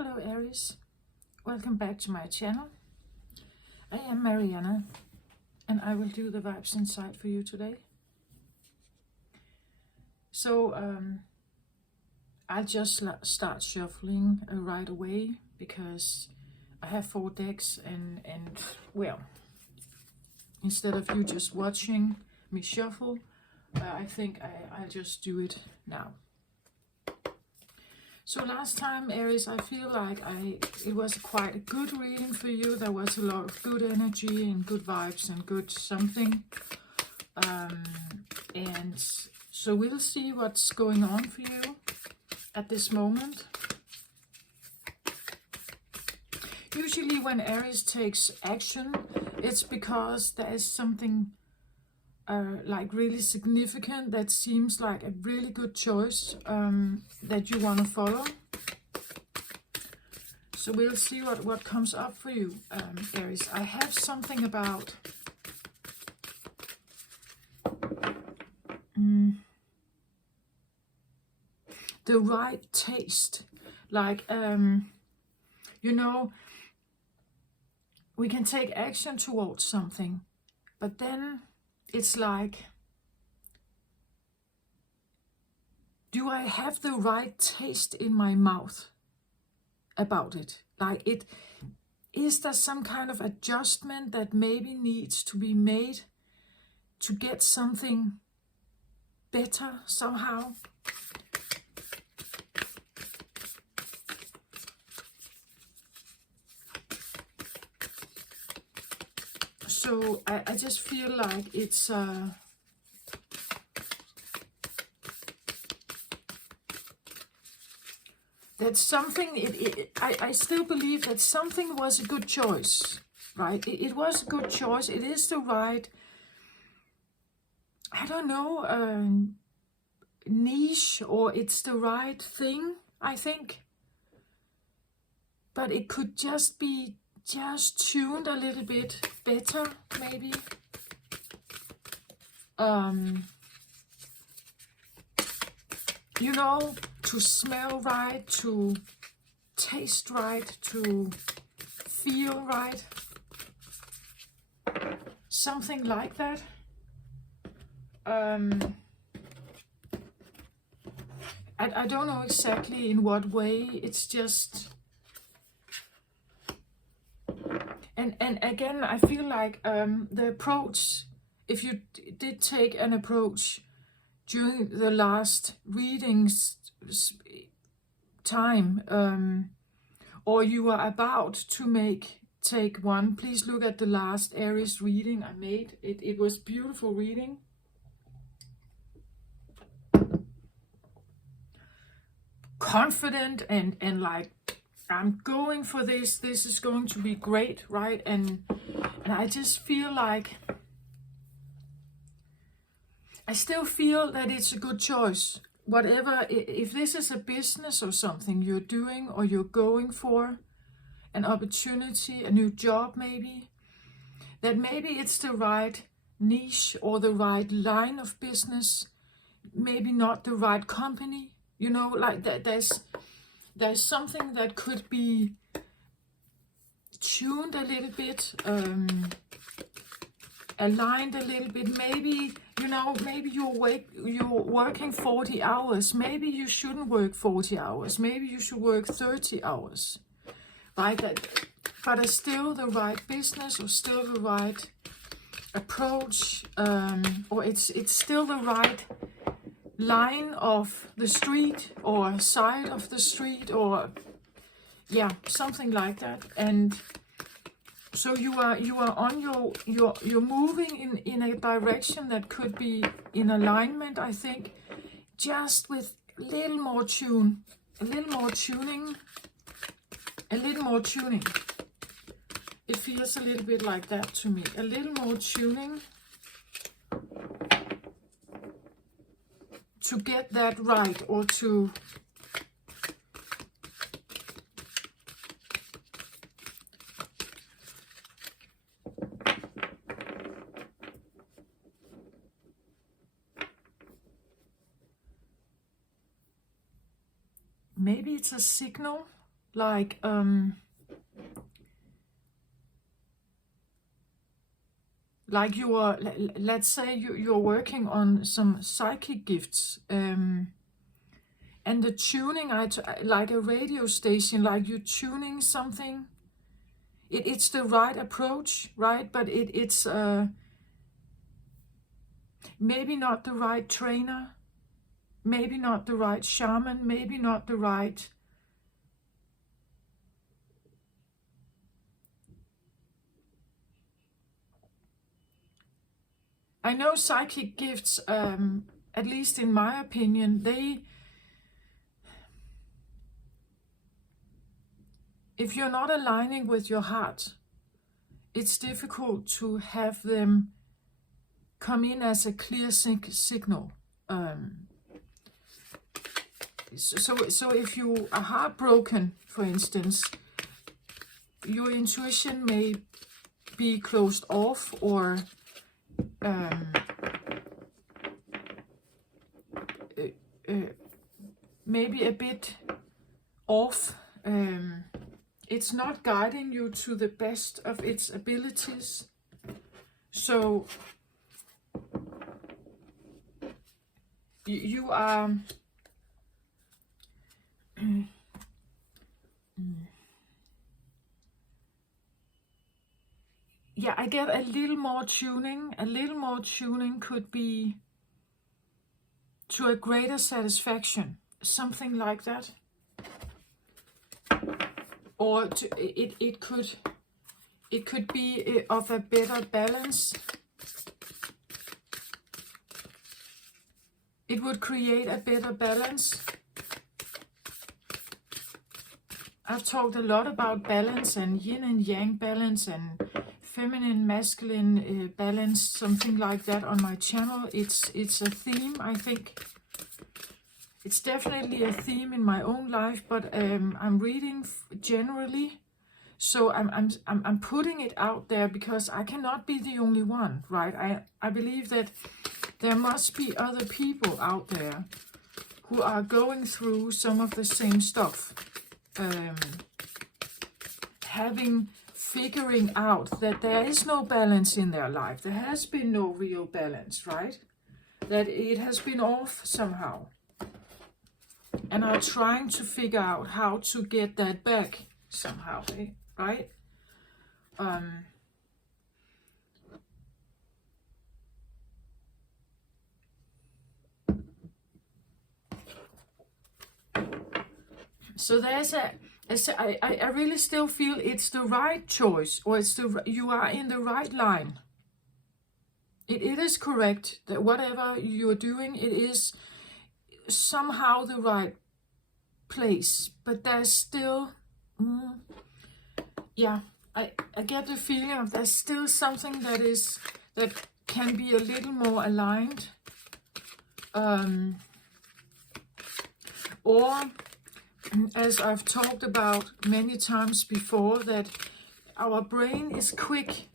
Hello Aries, welcome back to my channel. I am Mariana and I will do the vibes inside for you today. So I'll just start shuffling right away because I have 4 decks and well, instead of you just watching me shuffle, I think I'll just do it now. So last time, Aries, I feel like it was quite a good reading for you. There was a lot of good energy and good vibes and good something. And so we'll see what's going on for you at this moment. Usually when Aries takes action, it's because there is something like really significant that seems like a really good choice that you want to follow. So we'll see what comes up for you, Aries. I have something about the right taste. Like, you know, we can take action towards something, but then it's like, do I have the right taste in my mouth about it? Like, is there some kind of adjustment that maybe needs to be made to get something better somehow? So I just feel like it's that something, I still believe that something was a good choice, right? It was a good choice. It is the right, I don't know, niche, or it's the right thing, I think. But it could just be tuned a little bit better, maybe. You know, to smell right, to taste right, to feel right. Something like that. I don't know exactly in what way. It's just... And again, I feel like the approach, if you did take an approach during the last readings time, or you are about to take one, please look at the last Aries reading I made. It was beautiful reading. Confident and like, I'm going for this. This is going to be great, right? And I just feel like I still feel that it's a good choice. Whatever, if this is a business or something you're doing or you're going for, an opportunity, a new job maybe, that maybe it's the right niche or the right line of business, maybe not the right company. You know, like there's something that could be tuned a little bit, aligned a little bit. Maybe, you know, maybe you're working 40 hours. Maybe you shouldn't work 40 hours. Maybe you should work 30 hours. Right? But it's still the right business, or still the right approach, or it's still the right line of the street or side of the street, or yeah, something like that. And so you are on you're moving in a direction that could be in alignment, I think, just with a little more tuning. It feels a little bit like that to me. A little more tuning to get that right, or to maybe it's a signal, like you are, let's say you're working on some psychic gifts, and the tuning, like a radio station, like you're tuning something. It's the right approach, right? But it's maybe not the right trainer, maybe not the right shaman, maybe not the right. I know psychic gifts, at least in my opinion, if you're not aligning with your heart, it's difficult to have them come in as a clear signal. So if you are heartbroken, for instance, your intuition may be closed off, or maybe a bit off. It's not guiding you to the best of its abilities. So you are yeah, I get a little more tuning. A little more tuning could be to a greater satisfaction, something like that. Or it could be of a better balance. It would create a better balance. I've talked a lot about balance and yin and yang balance and feminine, masculine balance, something like that on my channel. It's a theme, I think. It's definitely a theme in my own life, but I'm reading generally, so I'm putting it out there because I cannot be the only one, right? I believe that there must be other people out there who are going through some of the same stuff, figuring out that there is no balance in their life. There has been no real balance, right? That it has been off somehow. And are trying to figure out how to get that back somehow, right? So there's I really still feel it's the right choice, or you are in the right line. It is correct that whatever you're doing, it is somehow the right place, but there's still I get the feeling of there's still something that can be a little more aligned, or as I've talked about many times before, that our brain is quick.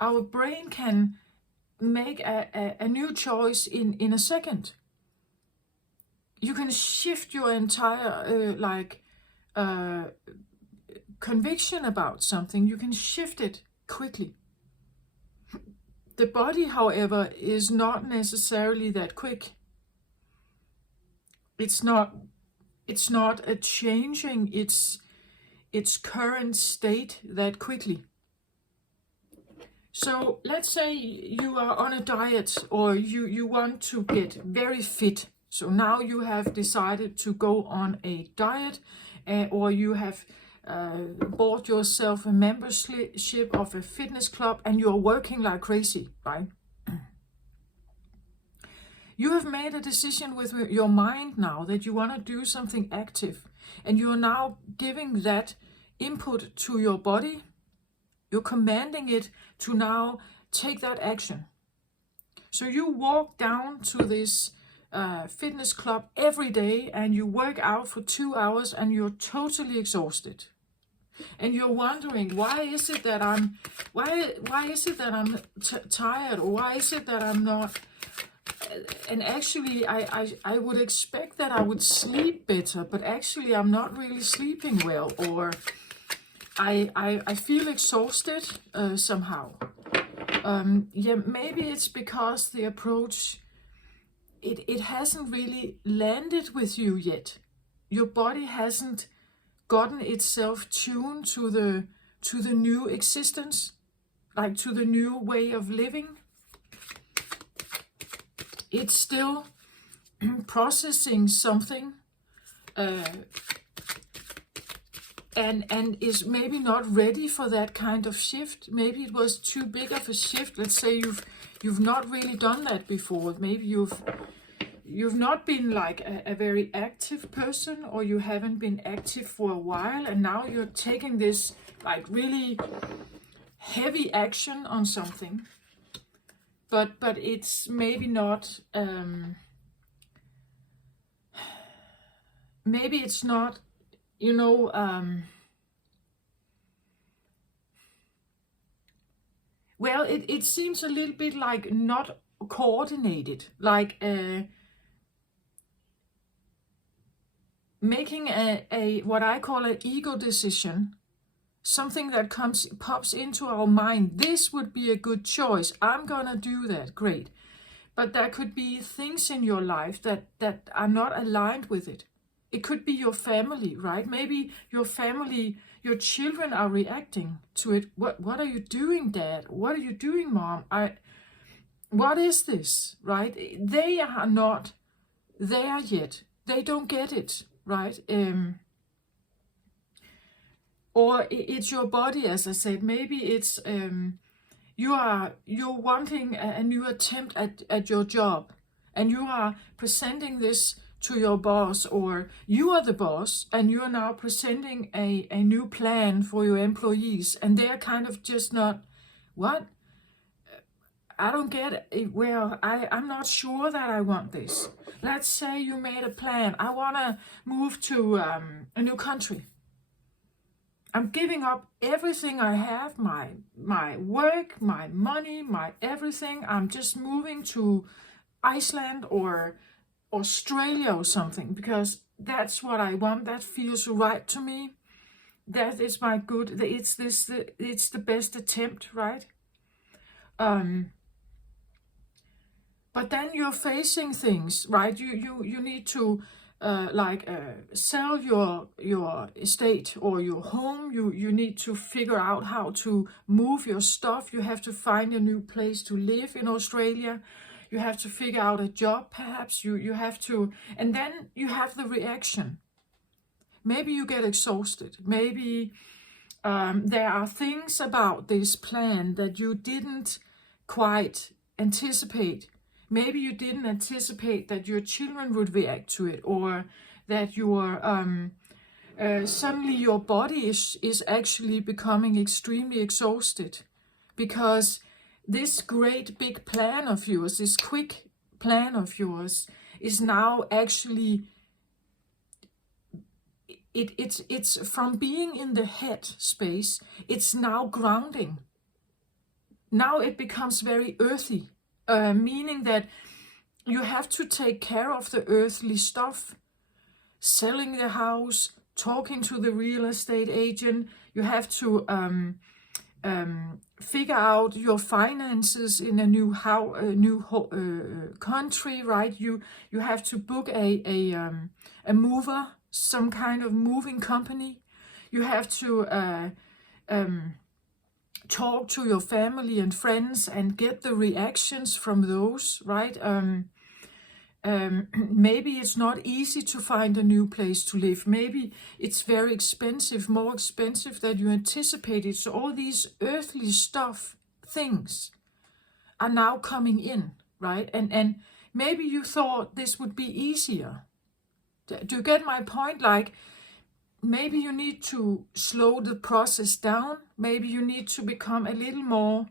Our brain can make a new choice in a second. You can shift your entire conviction about something. You can shift it quickly. The body, however, is not necessarily that quick. It's not changing its current state that quickly. So let's say you are on a diet, or you want to get very fit. So now you have decided to go on a diet, or you have bought yourself a membership of a fitness club, and you're working like crazy, right? You have made a decision with your mind now that you want to do something active, and you're now giving that input to your body. You're commanding it to now take that action. So you walk down to this fitness club every day, and you work out for 2 hours, and you're totally exhausted. And you're wondering, why is it that I'm tired, or why is it that I'm not and actually I would expect that I would sleep better, but actually I'm not really sleeping well, or I feel exhausted somehow. Yeah, maybe it's because the approach, it hasn't really landed with you yet. Your body hasn't gotten itself tuned to the new existence, like to the new way of living. It's still processing something, and is maybe not ready for that kind of shift. Maybe it was too big of a shift. Let's say you've not really done that before. Maybe you've not been like a very active person, or you haven't been active for a while, and now you're taking this like really heavy action on something. But it's maybe not, maybe it's not, you know, well, it seems a little bit like not coordinated, like making a what I call an ego decision, something that pops into our mind. This would be a good choice. I'm gonna do that. Great. But there could be things in your life that are not aligned with it. It could be your family, right? Maybe your family, your children are reacting to it. What are you doing, Dad? What are you doing, Mom? What is this, right? They are not there yet. They don't get it, right? Or it's your body, as I said. Maybe it's you're wanting a new attempt at your job, and you are presenting this to your boss, or you are the boss and you are now presenting a new plan for your employees, and they're kind of just not, what? I don't get it. Well, I'm not sure that I want this. Let's say you made a plan. I want to move to a new country. I'm giving up everything I have, my work, my money, my everything. I'm just moving to Iceland or Australia or something, because that's what I want. That feels right to me. That is my good. It's the best attempt, right? But then you're facing things, right? You need to sell your estate or your home. You need to figure out how to move your stuff. You have to find a new place to live in Australia. You have to figure out a job, perhaps. You have to, and then you have the reaction. Maybe you get exhausted. Maybe there are things about this plan that you didn't quite anticipate. Maybe you didn't anticipate that your children would react to it, or that your suddenly your body is actually becoming extremely exhausted, because this great big plan of yours, this quick plan of yours, is now actually it's from being in the head space. It's now grounding. Now it becomes very earthy. Meaning that you have to take care of the earthly stuff, selling the house, talking to the real estate agent. You have to figure out your finances in a new country, right? You have to book a mover, some kind of moving company. You have to talk to your family and friends and get the reactions from those, right? Maybe it's not easy to find a new place to live. Maybe it's very expensive, more expensive than you anticipated. So all these earthly things are now coming in, right? And maybe you thought this would be easier. Do you get my point? Like, maybe you need to slow the process down. Maybe you need to become a little more,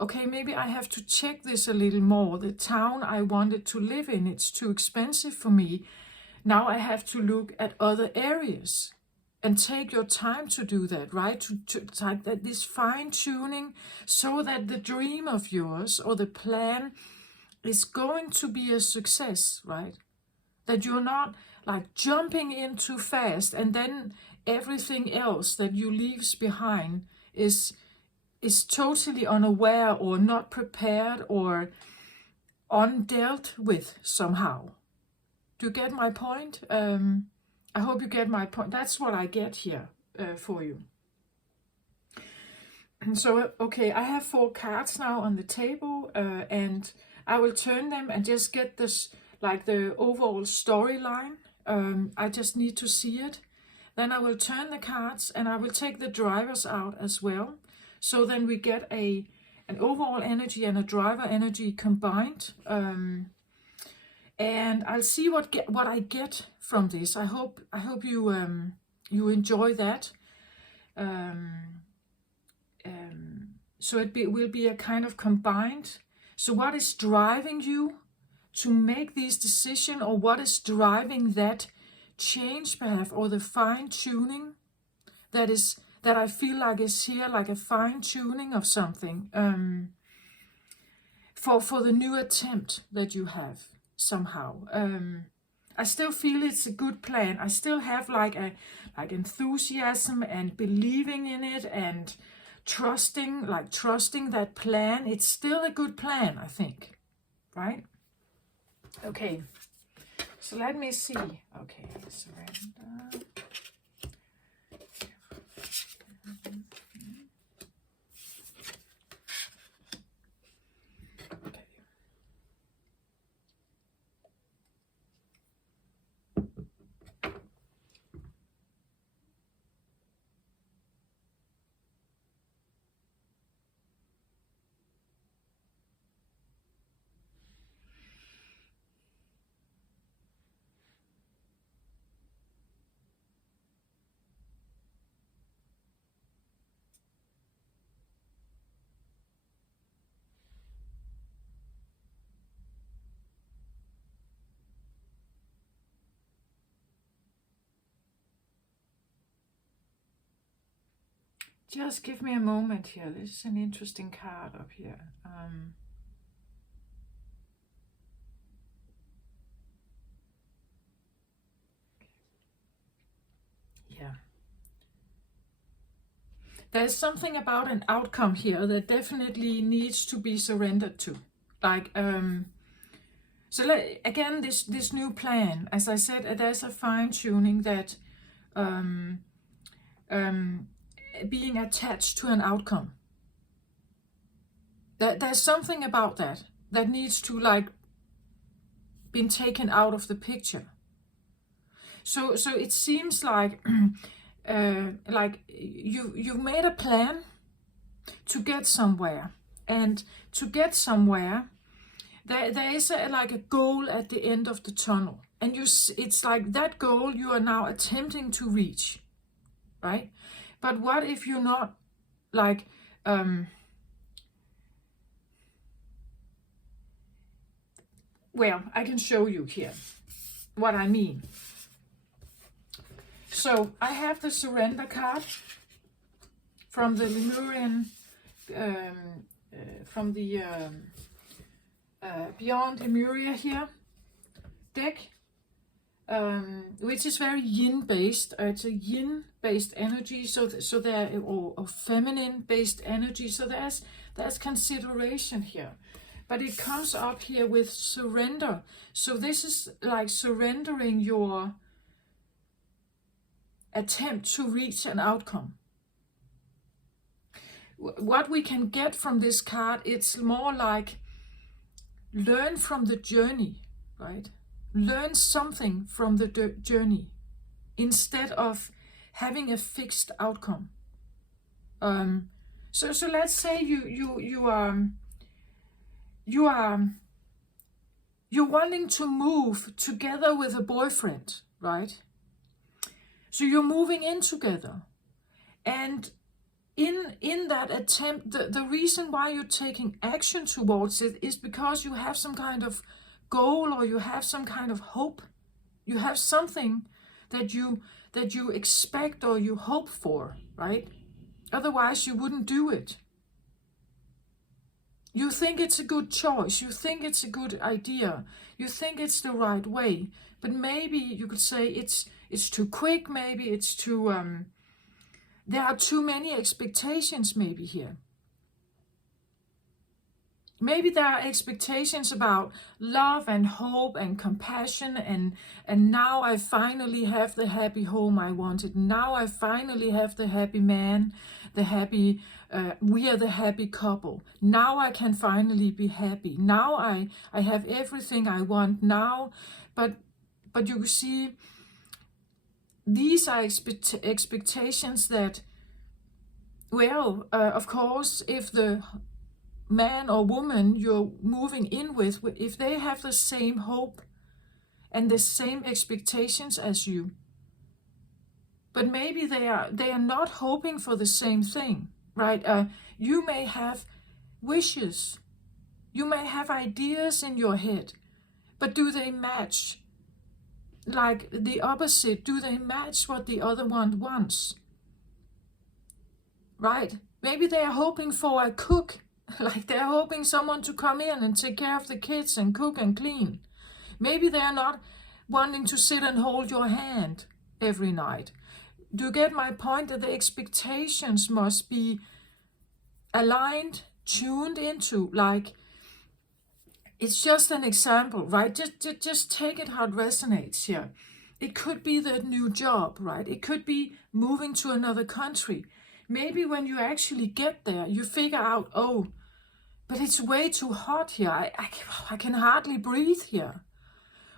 okay, maybe I have to check this a little more. The town I wanted to live in, it's too expensive for me. Now I have to look at other areas, and take your time to do that, right? To like this fine tuning, so that the dream of yours or the plan is going to be a success, right? That you're not like jumping in too fast, and then everything else that you leaves behind is totally unaware or not prepared or undealt with somehow. Do you get my point? I hope you get my point. That's what I get here for you. And so, okay, I have 4 cards now on the table, and I will turn them and just get this, like the overall storyline. I just need to see it. Then I will turn the cards and I will take the drivers out as well. So then we get an overall energy and a driver energy combined. And I'll see what I get from this. I hope you you enjoy that. So will be a kind of combined. So what is driving you to make these decisions, or what is driving that change perhaps, or the fine tuning that I feel like is here, like a fine tuning of something for the new attempt that you have somehow. I still feel it's a good plan. I still have like enthusiasm and believing in it and trusting that plan. It's still a good plan, I think, right? Okay, so let me see. Okay, surrender. Just give me a moment here. This is an interesting card up here. Yeah. There's something about an outcome here that definitely needs to be surrendered to. Like, again, this new plan, as I said, there's a fine tuning that being attached to an outcome. There's something about that needs to like been taken out of the picture. So it seems like like you've made a plan to get somewhere, and to get somewhere there is like a goal at the end of the tunnel, and it's like that goal you are now attempting to reach, right? But what if you're not like well, I can show you here what I mean. So I have the surrender card from the Lemurian, from the Beyond Lemuria here deck, which is very yin based. It's a yin based energy, so there, or feminine based energy. So there's consideration here, but it comes up here with surrender. So this is like surrendering your attempt to reach an outcome. What we can get from this card, it's more like learn from the journey, right? Learn something from the journey instead of having a fixed outcome. So let's say you're wanting to move together with a boyfriend, right? So you're moving in together, and in that attempt, the reason why you're taking action towards it is because you have some kind of goal, or you have some kind of hope. You have something that you expect or you hope for, right? Otherwise you wouldn't do it. You think it's a good choice, you think it's a good idea, you think it's the right way, but maybe you could say it's too quick, maybe it's too there are too many expectations maybe here. Maybe there are expectations about love and hope and compassion, and now I finally have the happy home I wanted. Now I finally have the happy man, the happy, we are the happy couple. Now I can finally be happy. Now I have everything I want now. But you see, these are expectations that, well, of course, if the man or woman you're moving in with, if they have the same hope and the same expectations as you, but maybe they are not hoping for the same thing, right? You may have wishes, you may have ideas in your head, but do they match? Like the opposite, do they match what the other one wants? Right? Maybe they are hoping for a cook. Like they're hoping someone to come in and take care of the kids and cook and clean. Maybe they're not wanting to sit and hold your hand every night. Do you get my point? That the expectations must be aligned, tuned into. Like, it's just an example, right? Just take it how it resonates here. It could be the new job, right? It could be moving to another country. Maybe when you actually get there, you figure out, oh, but it's way too hot here. I can hardly breathe here.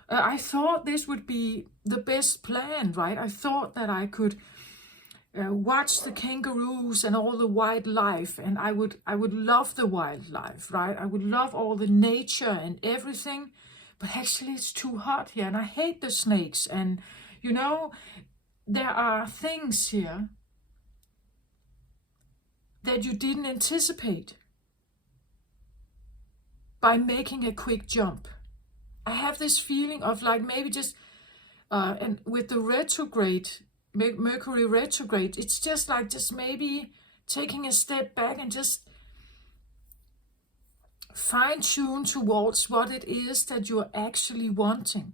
I thought this would be the best plan, right? I thought that I could watch the kangaroos and all the wildlife, and I would love the wildlife, right? I would love all the nature and everything, but actually it's too hot here, and I hate the snakes. And you know, there are things here that you didn't anticipate by making a quick jump. I have this feeling of like maybe just, and with the retrograde, Mercury retrograde, it's just like just maybe taking a step back and just fine tune towards what it is that you're actually wanting.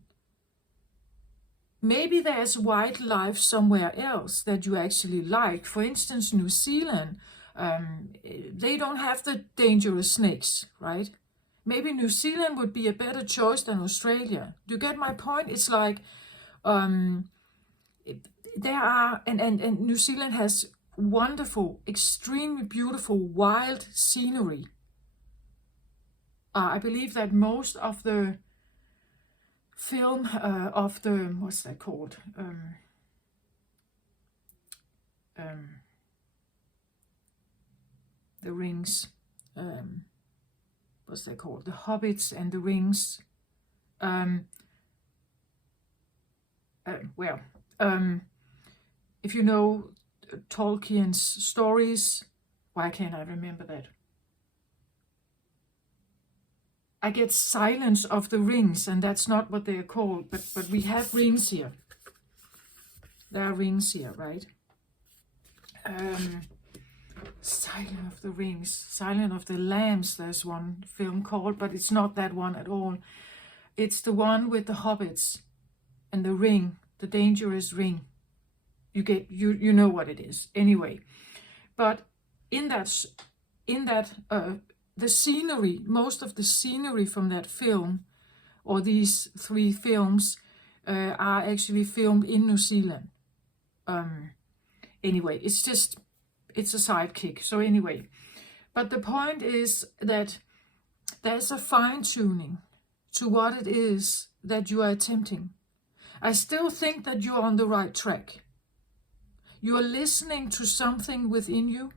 Maybe there's wildlife somewhere else that you actually like. For instance, New Zealand, they don't have the dangerous snakes, right? Maybe New Zealand would be a better choice than Australia. Do you get my point? It's like there are, and New Zealand has wonderful, extremely beautiful wild scenery. I believe that most of the film of the, what's that called? The Rings. What's that called? The Hobbits and the Rings. If you know Tolkien's stories, why can't I remember that? I get Silence of the Rings, and that's not what they are called, but we have rings here. There are rings here, right? Silent of the Rings, Silent of the Lambs, there's one film called, but it's not that one at all. It's the one with the hobbits and the ring, the dangerous ring. You know what it is. Anyway, but in that the scenery, most of the scenery from that film, or these 3 films, are actually filmed in New Zealand. Anyway, it's a sidekick. So anyway, but the point is that there's a fine-tuning to what it is that you are attempting. I still think that you're on the right track. You are listening to something within you.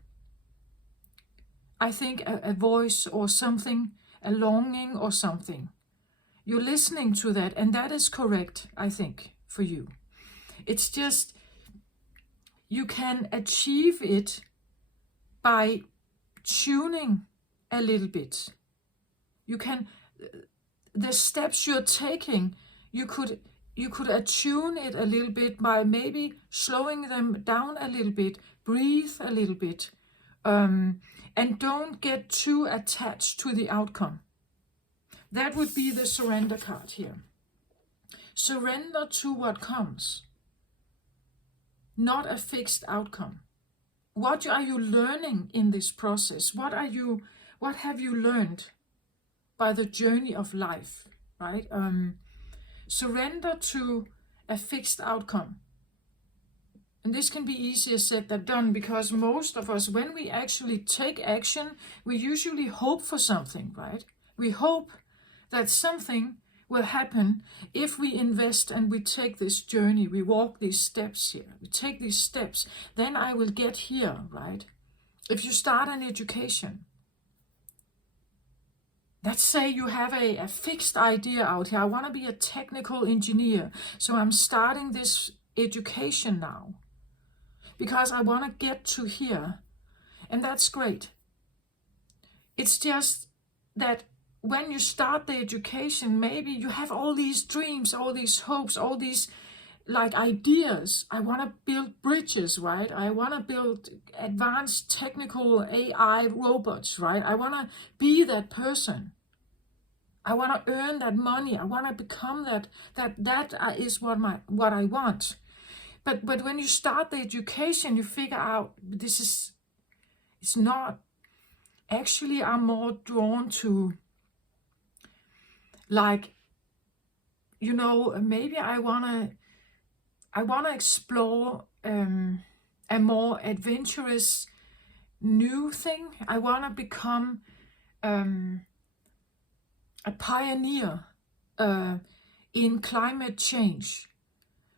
I think a voice or something, a longing or something. You're listening to that, and that is correct, I think, for you. It's just, you can achieve it by tuning a little bit. You can, the steps you're taking, you could attune it a little bit by maybe slowing them down a little bit, breathe a little bit, And don't get too attached to the outcome. That would be the surrender card here. Surrender to what comes, not a fixed outcome. What are you learning in this process? What have you learned by the journey of life, right? Surrender to a fixed outcome. And this can be easier said than done, because most of us, when we actually take action, we usually hope for something, right? We hope that something will happen if we invest and we take this journey, we walk these steps here, we take these steps, then I will get here, right? If you start an education, let's say you have a fixed idea out here, I want to be a technical engineer, so I'm starting this education now, because I want to get to here, and that's great. It's just that when you start the education, maybe you have all these dreams, all these hopes, all these like ideas. I want to build bridges, right? I want to build advanced technical AI robots, right? I want to be that person. I want to earn that money. I want to become that is what I want. But when you start the education, you figure out it's not. Actually, I'm more drawn to, like, maybe I wanna explore a more adventurous new thing. I wanna become a pioneer in climate change.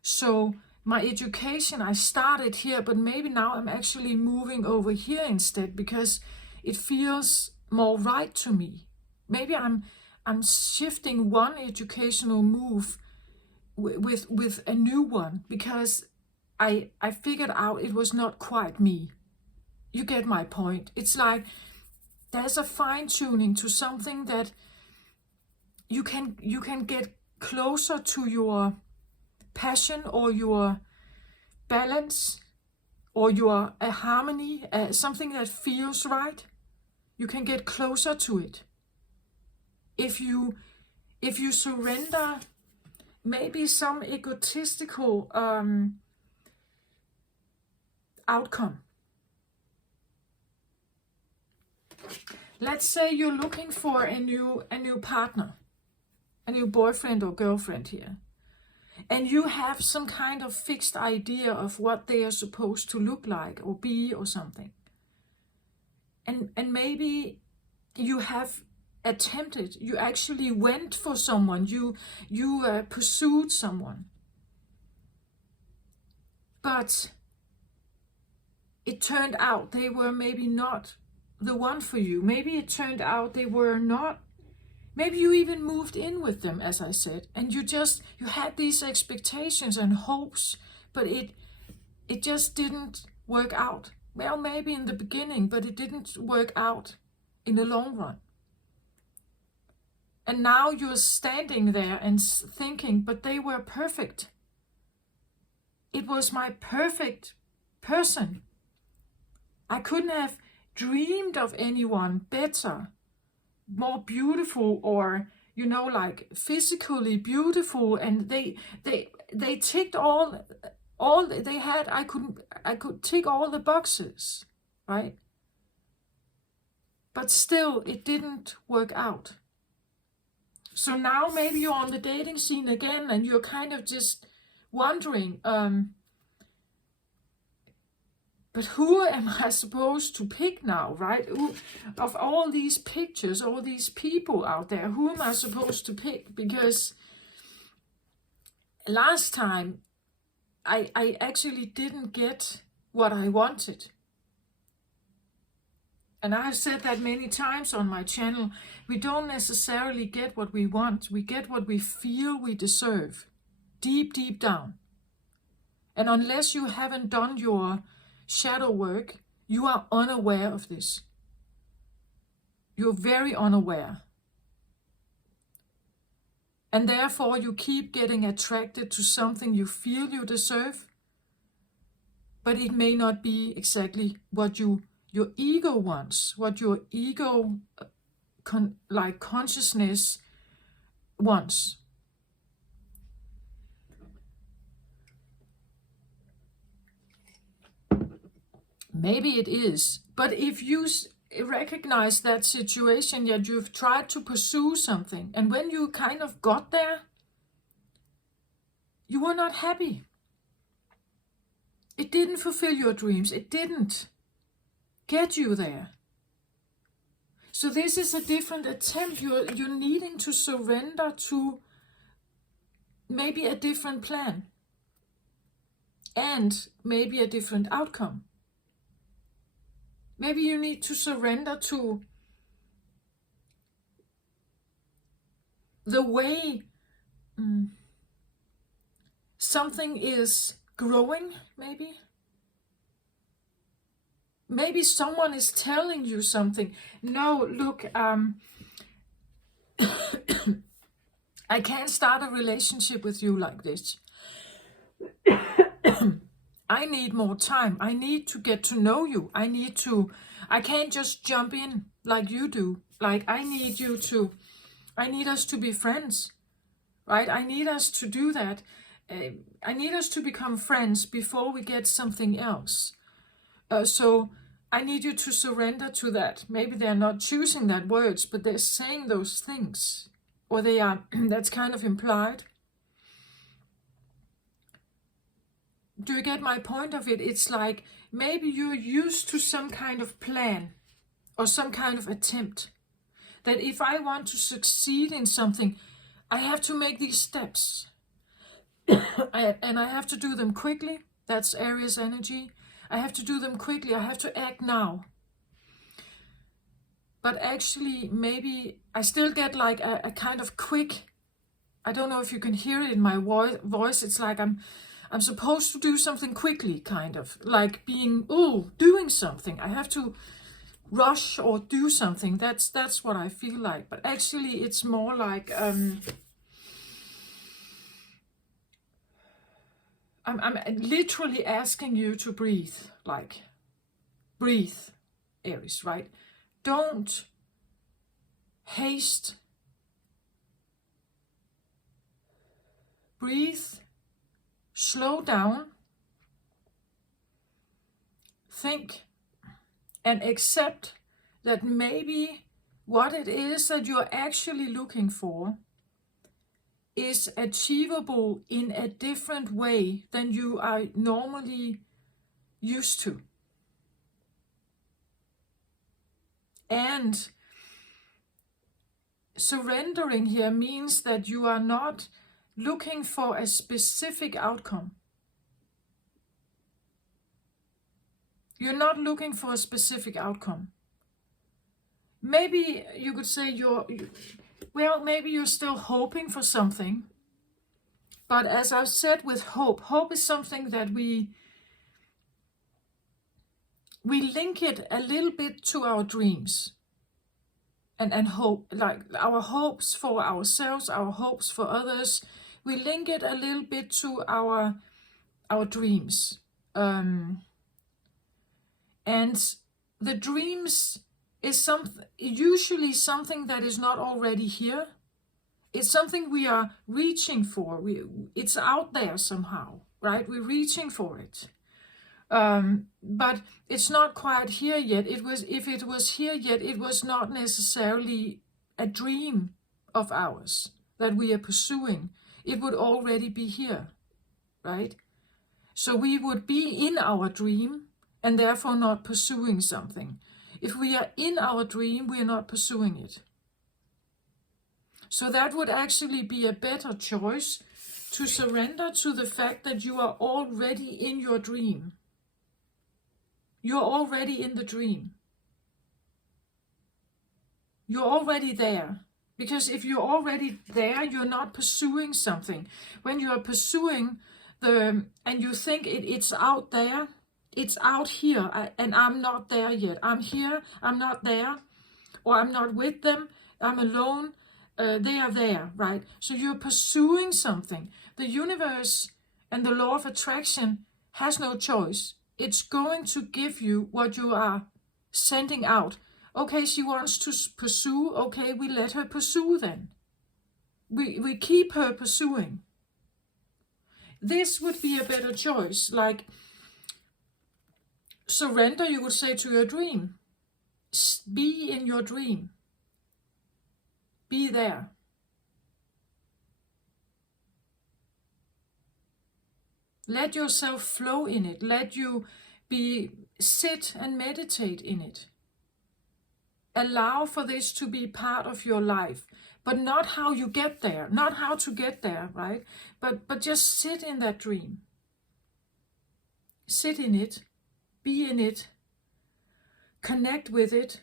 So my education, I started here, but maybe now I'm actually moving over here instead, because it feels more right to me. Maybe I'm shifting one educational move with a new one, because I figured out it was not quite me. You get my point. It's like there's a fine-tuning to something that you can get closer to your passion or your balance or your harmony, something that feels right. You can get closer to it if you surrender maybe some egotistical outcome. Let's say you're looking for a new partner, a new boyfriend or girlfriend here, and you have some kind of fixed idea of what they are supposed to look like or be or something. And maybe you have attempted, you actually went for someone, you pursued someone, but it turned out they were maybe not the one for you. Maybe it turned out they were not. Maybe you even moved in with them, as I said, and you had these expectations and hopes, but it just didn't work out. Well, maybe in the beginning, but it didn't work out in the long run. And now you're standing there and thinking, but they were perfect. It was my perfect person. I couldn't have dreamed of anyone better, more beautiful, or like physically beautiful, and they ticked all they had. I could tick all the boxes, right? But still it didn't work out. So now maybe you're on the dating scene again, and you're kind of just wondering, but who am I supposed to pick now, right? Of all these pictures, all these people out there, who am I supposed to pick? Because last time I actually didn't get what I wanted. And I have said that many times on my channel. We don't necessarily get what we want. We get what we feel we deserve, deep, deep down. And unless you haven't done your shadow work, you are unaware of this. You're very unaware. And therefore you keep getting attracted to something you feel you deserve, but it may not be exactly what you your ego wants, what your ego consciousness wants. Maybe it is, but if you recognize that situation that you've tried to pursue something, and when you kind of got there, you were not happy. It didn't fulfill your dreams. It didn't get you there. So this is a different attempt. You're needing to surrender to maybe a different plan and maybe a different outcome. Maybe you need to surrender to the way something is growing, maybe. Maybe someone is telling you something. No, look, I can't start a relationship with you like this. I need more time. I need to get to know you. I can't just jump in like you do. Like, I need us to be friends, right? I need us to do that. I need us to become friends before we get something else. So I need you to surrender to that. Maybe they're not choosing that words, but they're saying those things. Or they are, that's kind of implied. Do you get my point of it? It's like, maybe you're used to some kind of plan or some kind of attempt. That if I want to succeed in something, I have to make these steps. And I have to do them quickly. That's Aries energy. I have to do them quickly. I have to act now. But actually, maybe I still get like a kind of quick, I don't know if you can hear it in my voice. It's like I'm supposed to do something quickly, kind of. Like doing something. I have to rush or do something. That's what I feel like. But actually, it's more like I'm literally asking you to breathe. Like, breathe, Aries, right? Don't haste. Breathe. Slow down. Think and accept that maybe what it is that you're actually looking for is achievable in a different way than you are normally used to. And surrendering here means that you are not looking for a specific outcome. You're not looking for a specific outcome. Maybe you could say maybe you're still hoping for something. But as I've said with hope is something that we link it a little bit to our dreams. And hope, like our hopes for ourselves, our hopes for others, we link it a little bit to our dreams. And the dreams is usually something that is not already here. It's something we are reaching for. It's out there somehow, right? We're reaching for it. But it's not quite here yet. If it was here yet, it was not necessarily a dream of ours that we are pursuing. It would already be here, right? So we would be in our dream and therefore not pursuing something. If we are in our dream, we are not pursuing it. So that would actually be a better choice, to surrender to the fact that you are already in your dream. You're already in the dream. You're already there. Because if you're already there, you're not pursuing something. When you are pursuing and you think it's out there, it's out here, and I'm not there yet. I'm here, I'm not there, or I'm not with them, I'm alone, they are there, right? So you're pursuing something. The universe and the law of attraction has no choice. It's going to give you what you are sending out. Okay, she wants to pursue. Okay, we let her pursue then. We keep her pursuing. This would be a better choice. Like, surrender, you would say, to your dream. Be in your dream. Be there. Let yourself flow in it. Let you sit and meditate in it. Allow for this to be part of your life, but not how you get there, not how to get there, right? But just sit in that dream. Sit in it, be in it, connect with it,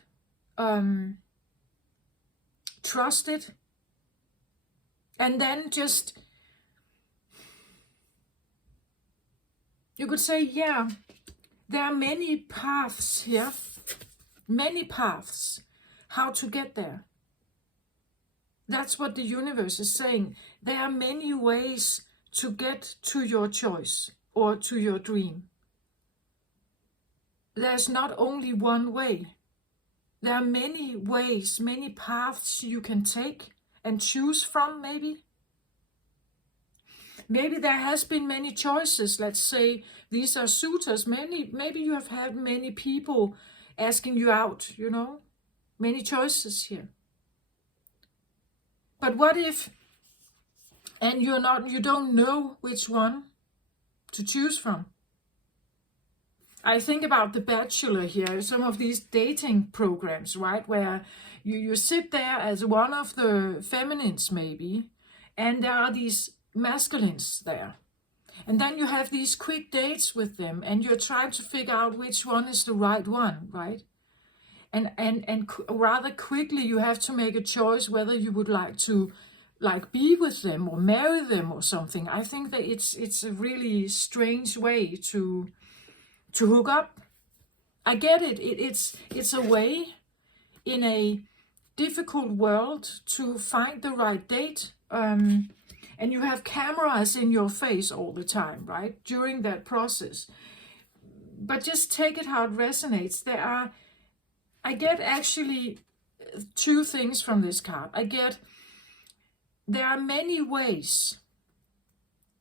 trust it, and then just, you could say, yeah, there are many paths here, many paths how to get there. That's what the universe is saying. There are many ways to get to your choice or to your dream. There's not only one way. There are many ways, many paths you can take and choose from, maybe. Maybe there has been many choices. Let's say these are suitors. Maybe you have had many people asking you out, you know. Many choices here. But what if, and you don't know which one to choose from? I think about The Bachelor here, some of these dating programs, right? Where you sit there as one of the feminines maybe, and there are these masculines there. And then you have these quick dates with them, and you're trying to figure out which one is the right one, right? And rather quickly you have to make a choice whether you would like to be with them or marry them or something. I think that it's a really strange way to hook up. I get it. It's a way in a difficult world to find the right date. And you have cameras in your face all the time, right? During that process. But just take it how it resonates. I get actually two things from this card. There are many ways,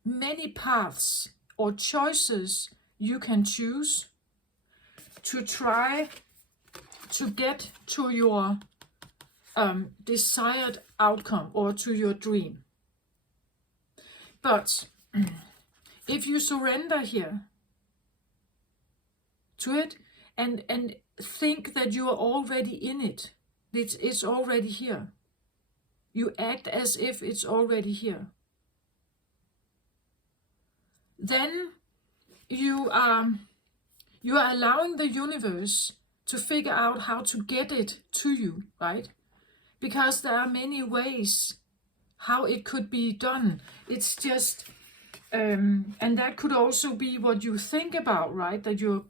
many paths or choices you can choose to try to get to your desired outcome or to your dream. But if you surrender here to it and think that you are already in it, it's already here. You act as if it's already here. Then you are allowing the universe to figure out how to get it to you, right? Because there are many ways how it could be done. It's just, and that could also be what you think about, right? That your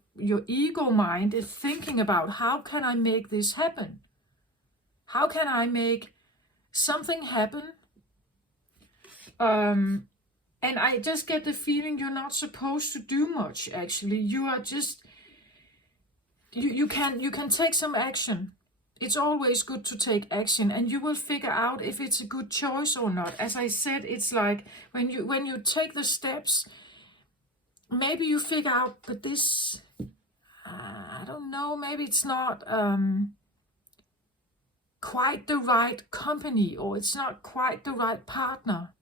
ego mind is thinking about, how can I make this happen? How can I make something happen? And I just get the feeling you're not supposed to do much, actually. You are just, you can take some action. It's always good to take action, and you will figure out if it's a good choice or not. As I said, it's like when you take the steps, maybe you figure out, but this, I don't know, maybe it's not quite the right company, or it's not quite the right partner,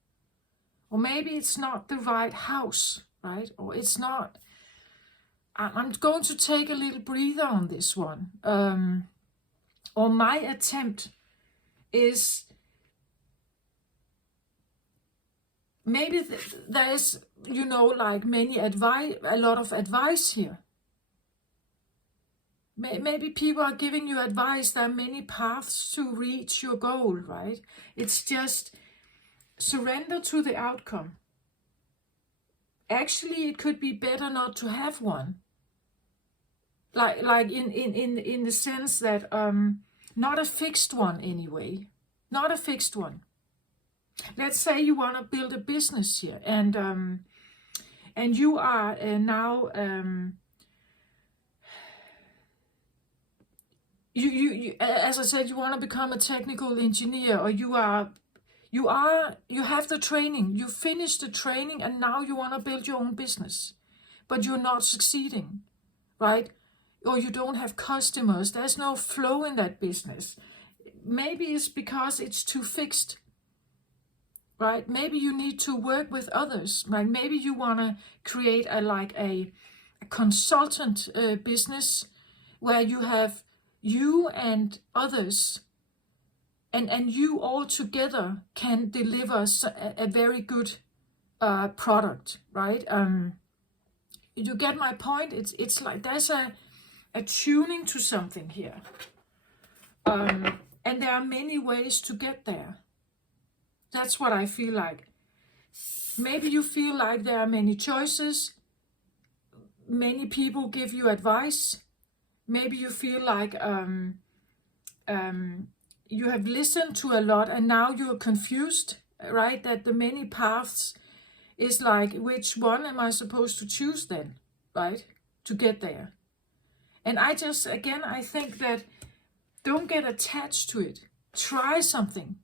or maybe it's not the right house, right? Or it's not, I'm going to take a little breather on this one. Or my attempt is, maybe there's, like a lot of advice here. Maybe people are giving you advice. There are many paths to reach your goal, right? It's just surrender to the outcome. Actually, it could be better not to have one. Like in the sense that not a fixed one anyway. Not a fixed one. Let's say you want to build a business here, and you are now as I said, you want to become a technical engineer, or you have the training, you finished the training, and now you want to build your own business, but you're not succeeding, right? Or you don't have customers, there's no flow in that business. Maybe it's because it's too fixed, right? Maybe you need to work with others, right? Maybe you want to create a consultant business where you have you and others, and you all together can deliver a very good product, right? You get my point? It's like there's a tuning to something here, and there are many ways to get there. That's what I feel like. Maybe you feel like there are many choices, many people give you advice. Maybe you feel like you have listened to a lot and now you're confused, right? That the many paths is like, which one am I supposed to choose then, right? To get there. And I think that don't get attached to it. Try something,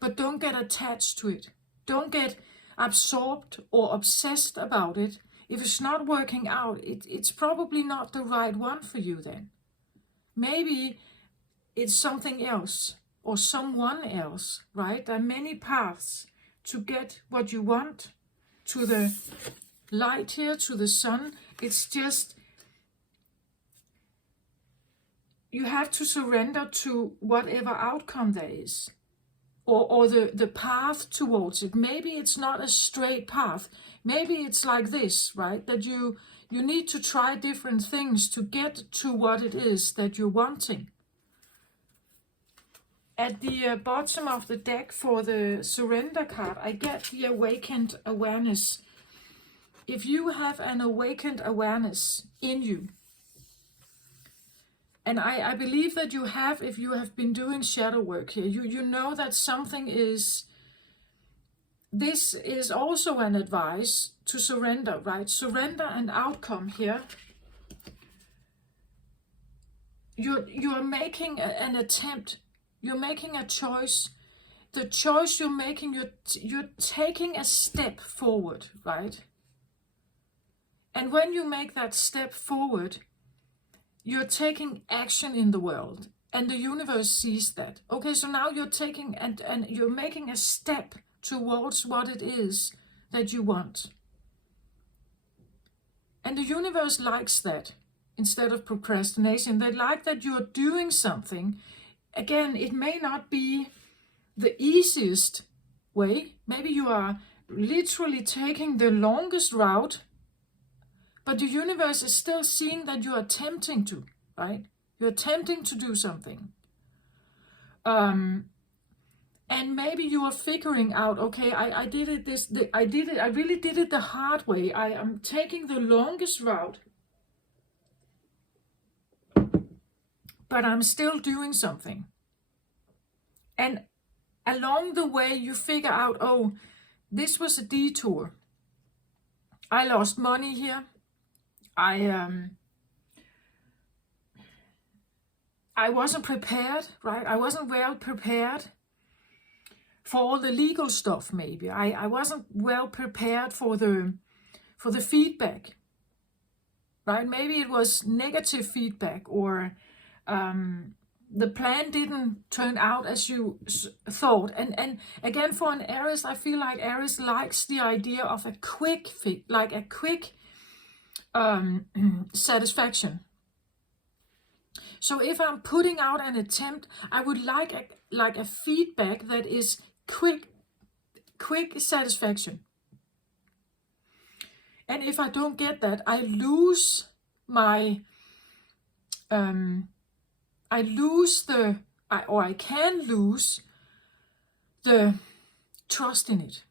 but don't get attached to it. Don't get absorbed or obsessed about it. If it's not working out, it's probably not the right one for you then. Maybe it's something else or someone else, right? There are many paths to get what you want, to the light here, to the sun. It's just, you have to surrender to whatever outcome there is, or the path towards it. Maybe it's not a straight path. Maybe it's like this, right? That you need to try different things to get to what it is that you're wanting. At the bottom of the deck for the surrender card, I get the awakened awareness. If you have an awakened awareness in you, and I believe that you have, if you have been doing shadow work here, you know that something is, this is also an advice to surrender, right? Surrender and outcome here. You're making an attempt. You're making a choice. The choice you're making, you're taking a step forward, right? And when you make that step forward, you're taking action in the world, and the universe sees that. Okay, so now you're taking and you're making a step towards what it is that you want. And the universe likes that instead of procrastination. They like that you're doing something. Again, it may not be the easiest way. Maybe you are literally taking the longest route, but the universe is still seeing that you are attempting to, right? You're attempting to do something. And maybe you are figuring out, okay, I did it I really did it the hard way. I am taking the longest route, but I'm still doing something. And along the way, you figure out, oh, this was a detour. I lost money here. I wasn't prepared, right? I wasn't well prepared for all the legal stuff. Maybe I wasn't well prepared for the feedback, right? Maybe it was negative feedback, or the plan didn't turn out as you thought. And again, for an Aries, I feel like Aries likes the idea of a quick satisfaction. So if I'm putting out an attempt, I would like a feedback that is quick satisfaction. And if I don't get that, I lose my I can lose the trust in it.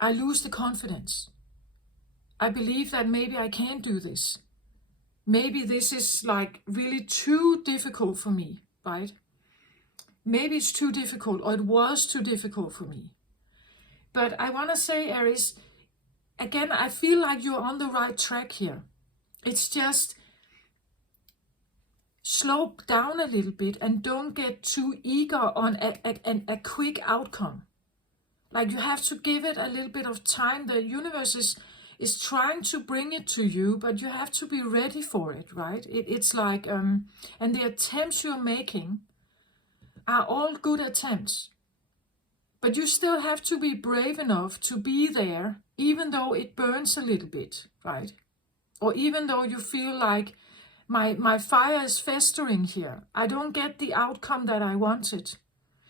I lose the confidence. I believe that maybe I can't do this. Maybe this is like really too difficult for me, right? Maybe it's too difficult, or it was too difficult for me. But I want to say, Aries, again, I feel like you're on the right track here. It's just slow down a little bit and don't get too eager on a quick outcome. Like, you have to give it a little bit of time. The universe is trying to bring it to you, but you have to be ready for it, right? It's like, and the attempts you're making are all good attempts. But you still have to be brave enough to be there, even though it burns a little bit, right? Or even though you feel like, my fire is festering here. I don't get the outcome that I wanted.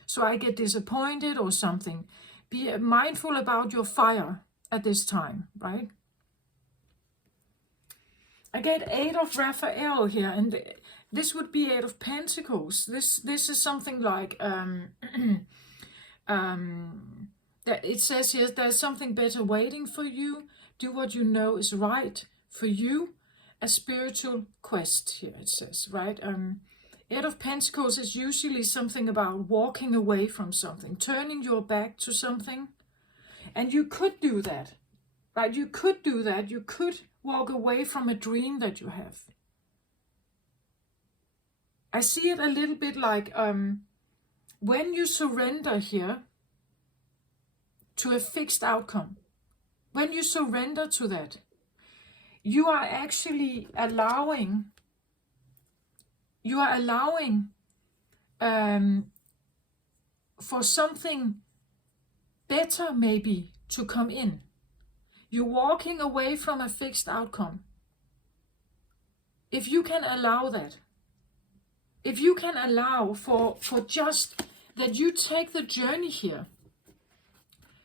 So I get disappointed or something. Be mindful about your fire at this time, right? I get 8 of Raphael here, and this would be 8 of Pentacles. This is something like, that it says here, there's something better waiting for you. Do what you know is right for you. A spiritual quest here, it says, right? 8 of Pentacles is usually something about walking away from something, turning your back to something. And you could do that, right? You could do that. You could walk away from a dream that you have. I see it a little bit like, when you surrender here to a fixed outcome, when you surrender to that, you are actually allowing, for something better maybe to come in. You're walking away from a fixed outcome. If you can allow that, if you can allow for just that, you take the journey here,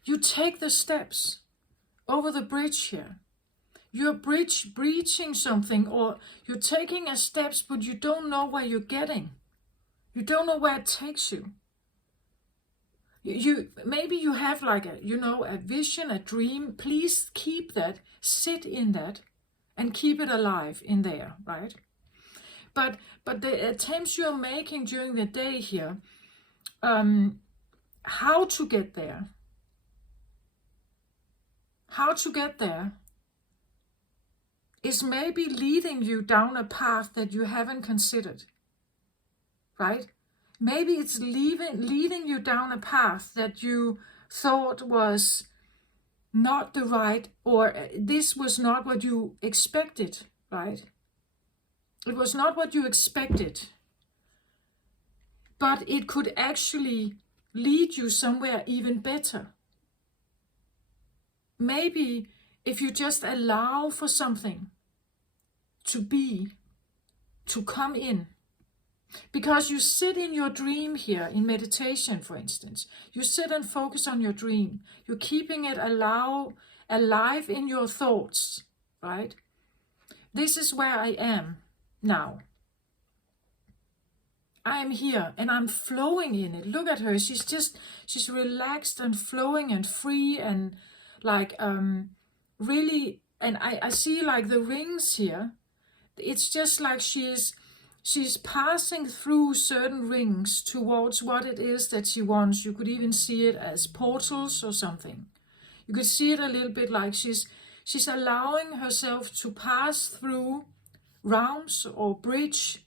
you take the steps over the bridge here. You're breaching something, or you're taking a steps, but you don't know where you're getting. You don't know where it takes you. Maybe you have like a vision, a dream. Please keep that, sit in that, and keep it alive in there, right? But the attempts you're making during the day here, how to get there is maybe leading you down a path that you haven't considered, right? Maybe it's leading you down a path that you thought was not the right, or this was not what you expected, right? It was not what you expected, but it could actually lead you somewhere even better. Maybe if you just allow for something to come in, because you sit in your dream here in meditation, for instance, you sit and focus on your dream. You're keeping it alive in your thoughts, right? This is where I am now. I am here and I'm flowing in it. Look at her. She's relaxed and flowing and free and like really. And I see like the rings here. It's just like she's passing through certain rings towards what it is that she wants. You could even see it as portals or something. You could see it a little bit like she's allowing herself to pass through realms or breach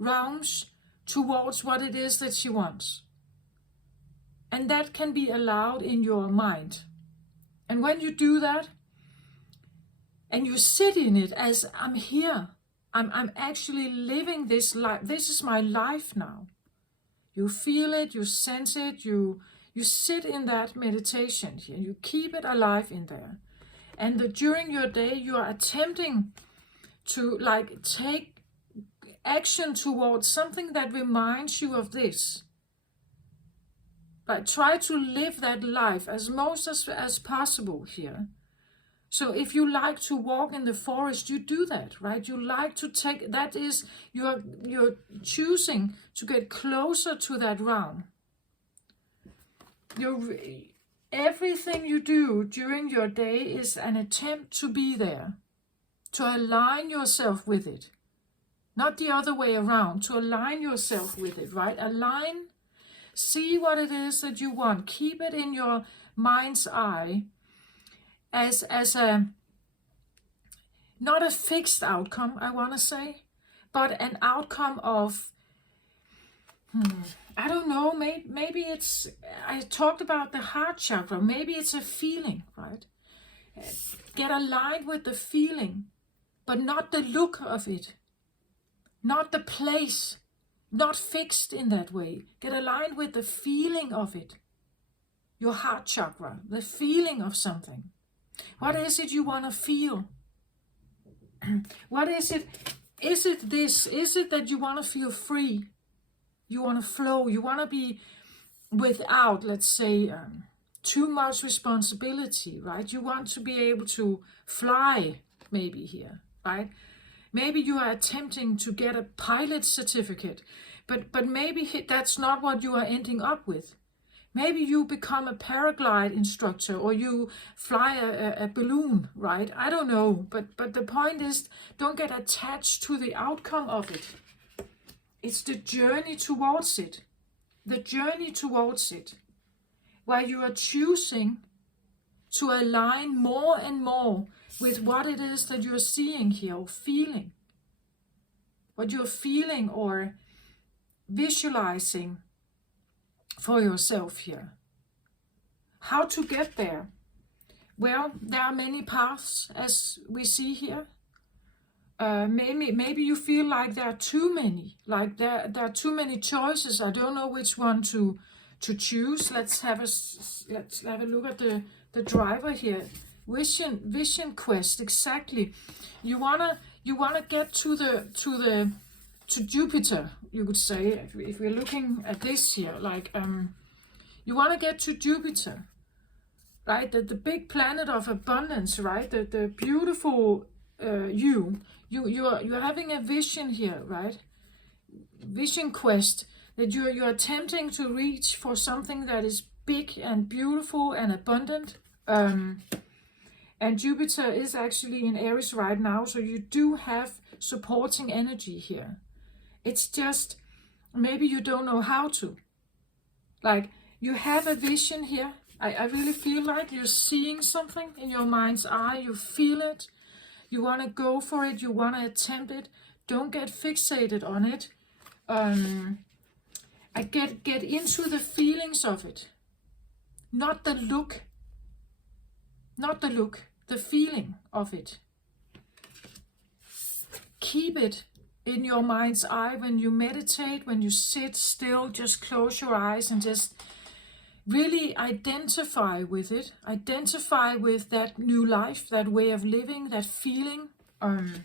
realms towards what it is that she wants. And that can be allowed in your mind. And when you do that, and you sit in it as, I'm here, I'm actually living this life, this is my life now. You feel it, you sense it, you sit in that meditation here, you keep it alive in there. And during your day, you are attempting to like take action towards something that reminds you of this. Like try to live that life as most as possible here. So if you like to walk in the forest, you do that, right? You like to take, that is, you're choosing to get closer to that realm. Everything you do during your day is an attempt to be there, to align yourself with it. Not the other way around, to align yourself with it, right? Align, see what it is that you want. Keep it in your mind's eye as a, not a fixed outcome, I want to say, but an outcome of, I don't know, maybe it's, I talked about the heart chakra, maybe it's a feeling, right? Get aligned with the feeling, but not the look of it, not the place, not fixed in that way. Get aligned with the feeling of it, your heart chakra, the feeling of something. What is it you want to feel? What is it? Is it this? Is it that you want to feel free? You want to flow? You want to be without, let's say, too much responsibility, right? You want to be able to fly, maybe here, right? Maybe you are attempting to get a pilot certificate, but maybe that's not what you are ending up with. Maybe you become a paraglide instructor, or you fly a balloon, right? I don't know, but the point is, don't get attached to the outcome of it. It's the journey towards it. The journey towards it, where you are choosing to align more and more with what it is that you're seeing here, or feeling. What you're feeling or visualizing for yourself here. How to get there? Well, there are many paths, as we see here. Maybe you feel like there are too many, like there are too many choices. I don't know which one to choose. Let's have a look at the driver here. Vision quest, exactly. You wanna get to Jupiter, you could say, if we're looking at this here, like you want to get to Jupiter, right? The big planet of abundance, right? The beautiful you're having a vision here, right? Vision quest, that you're attempting to reach for something that is big and beautiful and abundant. And Jupiter is actually in Aries right now, so you do have supporting energy here. It's just, maybe you don't know how to. Like, you have a vision here. I really feel like you're seeing something in your mind's eye. You feel it. You want to go for it. You want to attempt it. Don't get fixated on it. I get into the feelings of it. Not the look. Not the look. The feeling of it. Keep it in your mind's eye when you meditate, when you sit still. Just close your eyes and just really identify with it. Identify with that new life, that way of living, that feeling. And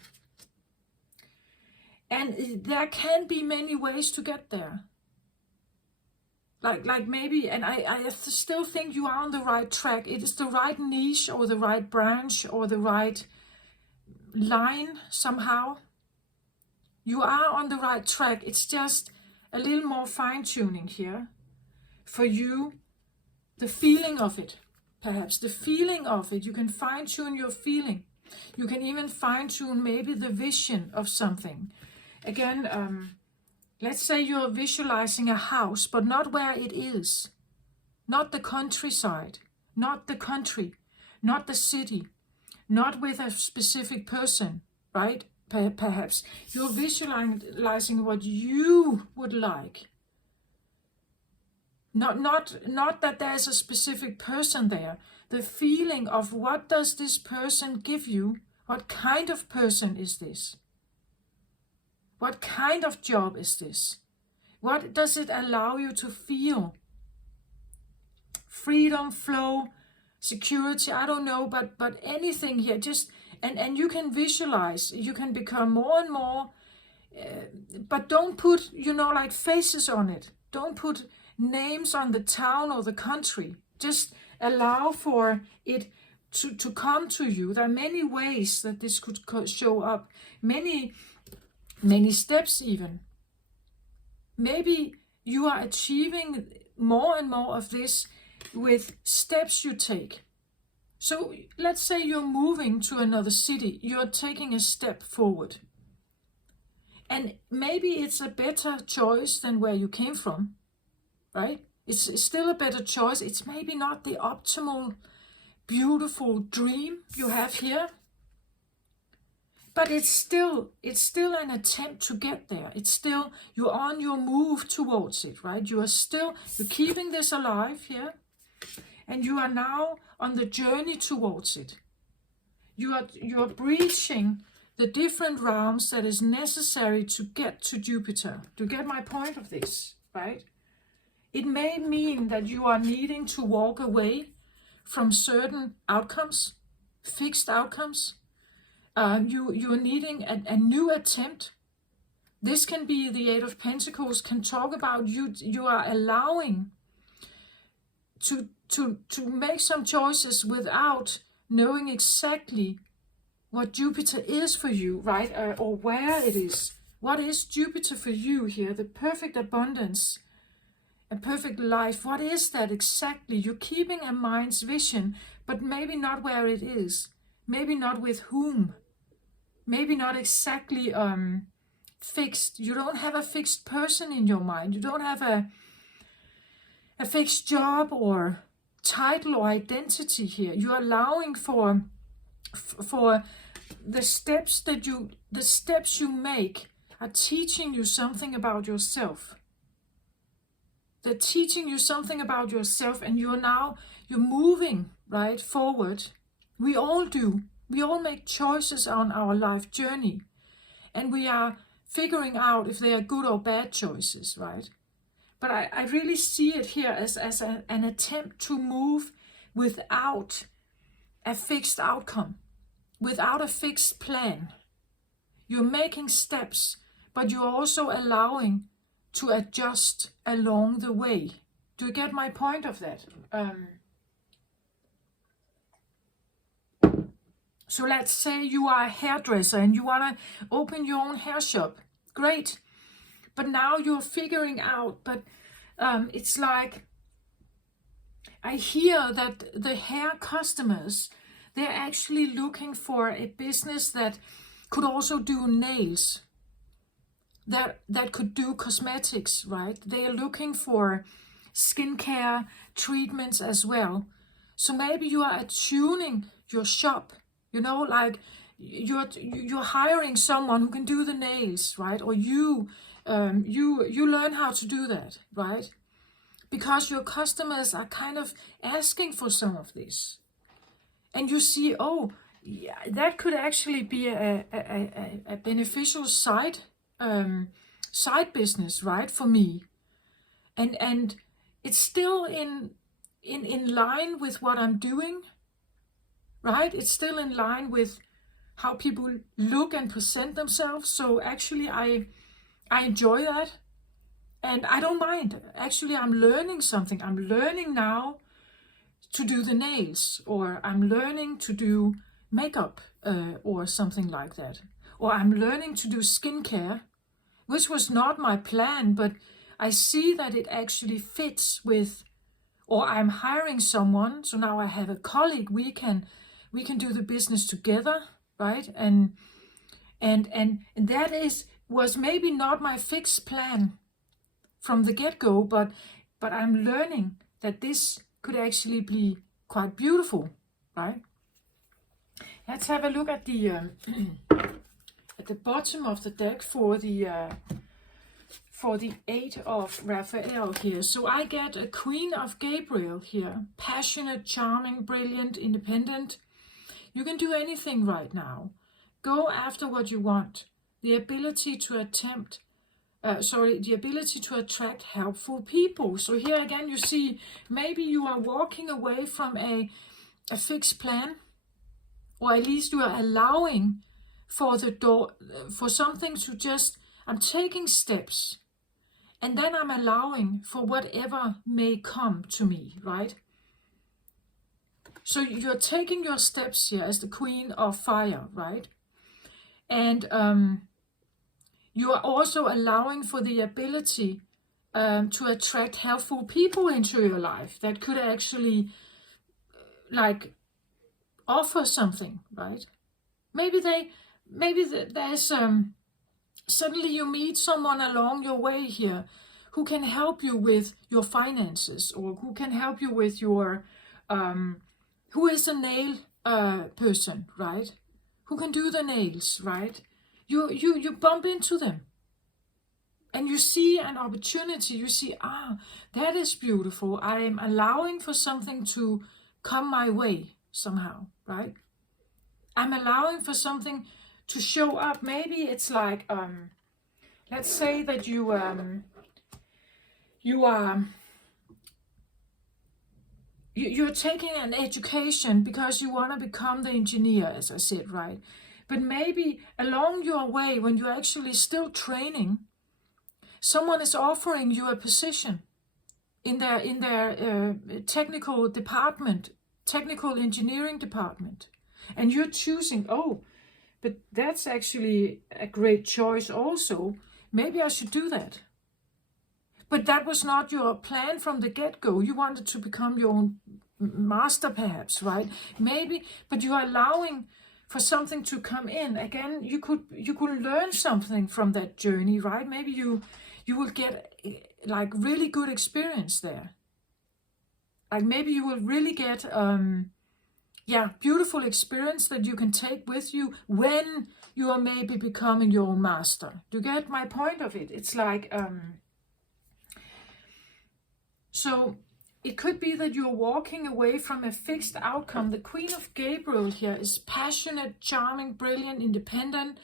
there can be many ways to get there. Like maybe, and I still think you are on the right track. It is the right niche, or the right branch, or the right line somehow. You are on the right track. It's just a little more fine-tuning here for you. The feeling of it, perhaps. The feeling of it. You can fine-tune your feeling. You can even fine-tune maybe the vision of something. Again, let's say you're visualizing a house, but not where it is. Not the countryside. Not the country. Not the city. Not with a specific person, right? Perhaps you're visualizing what you would like. Not that there's a specific person there. The feeling of, what does this person give you? What kind of person is this? What kind of job is this? What does it allow you to feel? Freedom, flow, security, I don't know, but anything here. Just and you can visualize. You can become more and more, but don't put, like faces on it. Don't put names on the town or the country. Just allow for it to come to you. There are many ways that this could show up. Many steps even. Maybe you are achieving more and more of this with steps you take. So let's say you're moving to another city. You're taking a step forward. And maybe it's a better choice than where you came from, right? It's still a better choice. It's maybe not the optimal, beautiful dream you have here. But it's still an attempt to get there. It's still, you're on your move towards it, right? You're keeping this alive here, and you are now on the journey towards it. You are breaching the different realms that is necessary to get to Jupiter. Do you get my point of this, right? It may mean that you are needing to walk away from certain outcomes, fixed outcomes. You're needing a new attempt. This can be the Eight of Pentacles, can talk about you are allowing to make some choices without knowing exactly what Jupiter is for you, right? Or where it is. What is Jupiter for you here? The perfect abundance, a perfect life. What is that exactly? You're keeping a mind's vision, but maybe not where it is. Maybe not with whom. Maybe not exactly fixed. You don't have a fixed person in your mind. You don't have a fixed job or title or identity here. You're allowing for the steps you make are teaching you something about yourself. They're teaching you something about yourself, and you're moving right forward. We all do. We all make choices on our life journey, and we are figuring out if they are good or bad choices, right? But I really see it here as an attempt to move without a fixed outcome, without a fixed plan. You're making steps, but you're also allowing to adjust along the way. Do you get my point of that? So let's say you are a hairdresser and you want to open your own hair shop. Great. But now you're figuring out, but it's like, I hear that the hair customers, they're actually looking for a business that could also do nails, that could do cosmetics, right? They are looking for skincare treatments as well. So maybe you are attuning your shop, like you're hiring someone who can do the nails, right? Or you learn how to do that, right? Because your customers are kind of asking for some of this. And you see, oh, yeah, that could actually be a beneficial side business, right, for me. And it's still in line with what I'm doing, right? It's still in line with how people look and present themselves. So actually I enjoy that, and I don't mind. Actually, I'm learning something. I'm learning now to do the nails, or I'm learning to do makeup, or something like that. Or I'm learning to do skincare, which was not my plan, but I see that it actually fits with, or I'm hiring someone, so now I have a colleague, we can do the business together, right? And that was maybe not my fixed plan from the get-go, but I'm learning that this could actually be quite beautiful, right? Let's have a look at the at the bottom of the deck for the Eight of Raphael here. So I get a Queen of Gabriel here. Passionate, charming, brilliant, independent. You can do anything right now. Go after what you want. The ability to attract helpful people. So here again, you see, maybe you are walking away from a fixed plan, or at least you are allowing for something to just, I'm taking steps, and then I'm allowing for whatever may come to me, right? So you're taking your steps here as the Queen of Fire, right? And you are also allowing for the ability to attract helpful people into your life that could actually offer something, right? Maybe there's suddenly you meet someone along your way here who can help you with your finances, or who can help you with your who is a nail person, right? who can do the nails, right? You bump into them. And you see an opportunity, you see, that is beautiful. I am allowing for something to come my way somehow, right? I'm allowing for something to show up. Maybe it's like, let's say that you're taking an education because you want to become the engineer, as I said, right? But maybe along your way, when you're actually still training, someone is offering you a position in their technical department, technical engineering department, and you're choosing, but that's actually a great choice also. Maybe I should do that. But that was not your plan from the get-go. You wanted to become your own master, perhaps, right? Maybe, but you are allowing for something to come in. Again, you could learn something from that journey, right? Maybe you will get like really good experience there. Like maybe you will really get beautiful experience that you can take with you when you are maybe becoming your own master. Do you get my point of it? It's like so it could be that you're walking away from a fixed outcome. The Queen of Gabriel here is passionate, charming, brilliant, independent.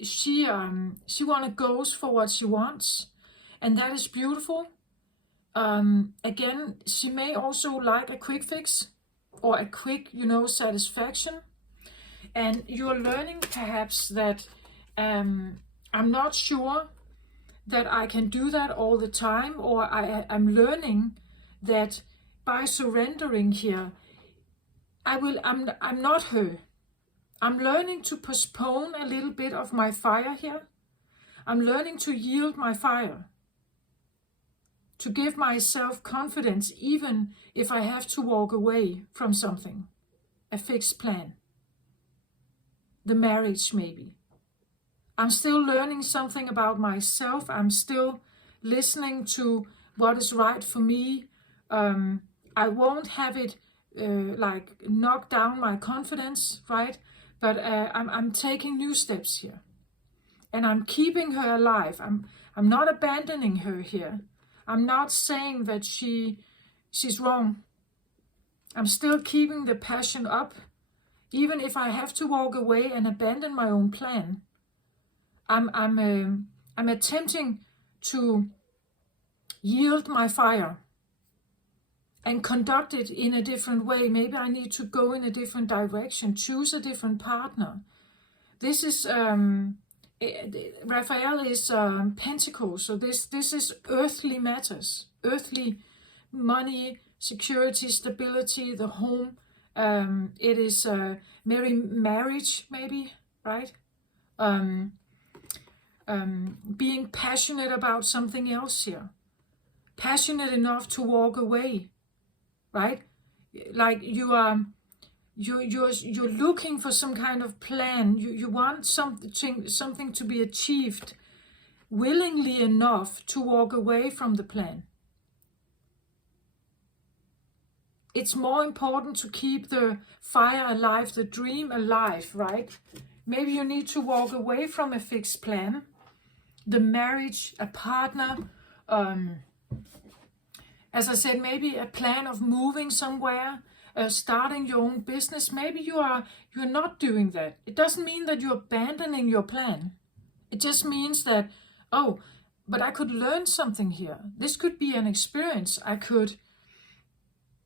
She goes for what she wants, and that is beautiful. Again, she may also like a quick fix or a quick, satisfaction. And you're learning perhaps that I'm not sure that I can do that all the time, or I'm learning that by surrendering here, I'm not her. I'm learning to postpone a little bit of my fire here. I'm learning to yield my fire, to give myself confidence even if I have to walk away from something, a fixed plan, the marriage maybe. I'm still learning something about myself. I'm still listening to what is right for me. I won't have it like knock down my confidence, right? But I'm taking new steps here, and I'm keeping her alive. I'm not abandoning her here. I'm not saying that she's wrong. I'm still keeping the passion up, even if I have to walk away and abandon my own plan. I'm attempting to yield my fire and conduct it in a different way. Maybe I need to go in a different direction, choose a different partner. This is Raphael is Pentacles, so this is earthly matters, earthly money, security, stability, the home. It is marriage, maybe, right? Being passionate about something else here, passionate enough to walk away, right? Like you're looking for some kind of plan. You want something to be achieved willingly enough to walk away from the plan. It's more important to keep the fire alive, the dream alive, right? Maybe you need to walk away from a fixed plan, the marriage, a partner, as I said, maybe a plan of moving somewhere, starting your own business. Maybe you're not doing that. It doesn't mean that you're abandoning your plan. It just means that, but I could learn something here. This could be an experience.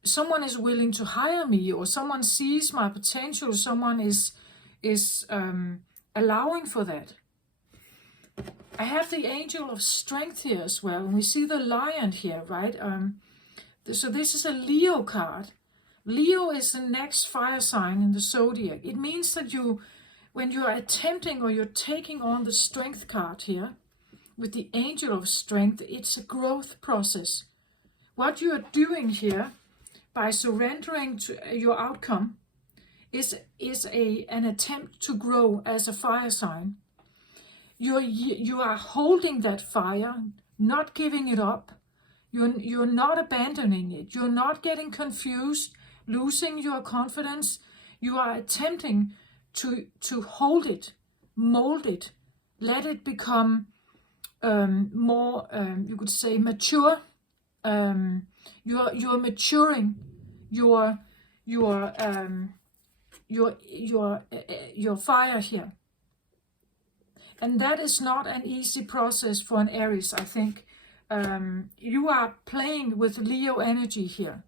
Someone is willing to hire me, or someone sees my potential. Someone is allowing for that. I have the angel of strength here as well. And we see the lion here, right? So this is a Leo card. Leo is the next fire sign in the zodiac. It means that when you are attempting or you're taking on the strength card here, with the angel of strength, it's a growth process. What you are doing here by surrendering to your outcome is an attempt to grow as a fire sign. You are holding that fire, not giving it up. You're not abandoning it. You're not getting confused, losing your confidence. You are attempting to hold it, mold it, let it become more, you could say, mature. You're maturing your fire here, and that is not an easy process for an Aries. I think you are playing with Leo energy here.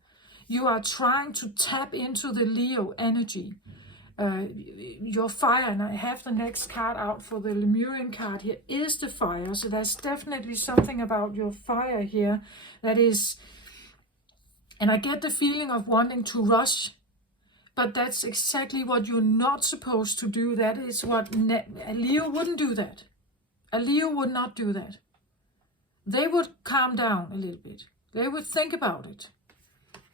You are trying to tap into the Leo energy. Your fire, and I have the next card out for the Lemurian card here, is the fire. So there's definitely something about your fire here that is, and I get the feeling of wanting to rush, but that's exactly what you're not supposed to do. That is what a Leo wouldn't do that. A Leo would not do that. They would calm down a little bit. They would think about it.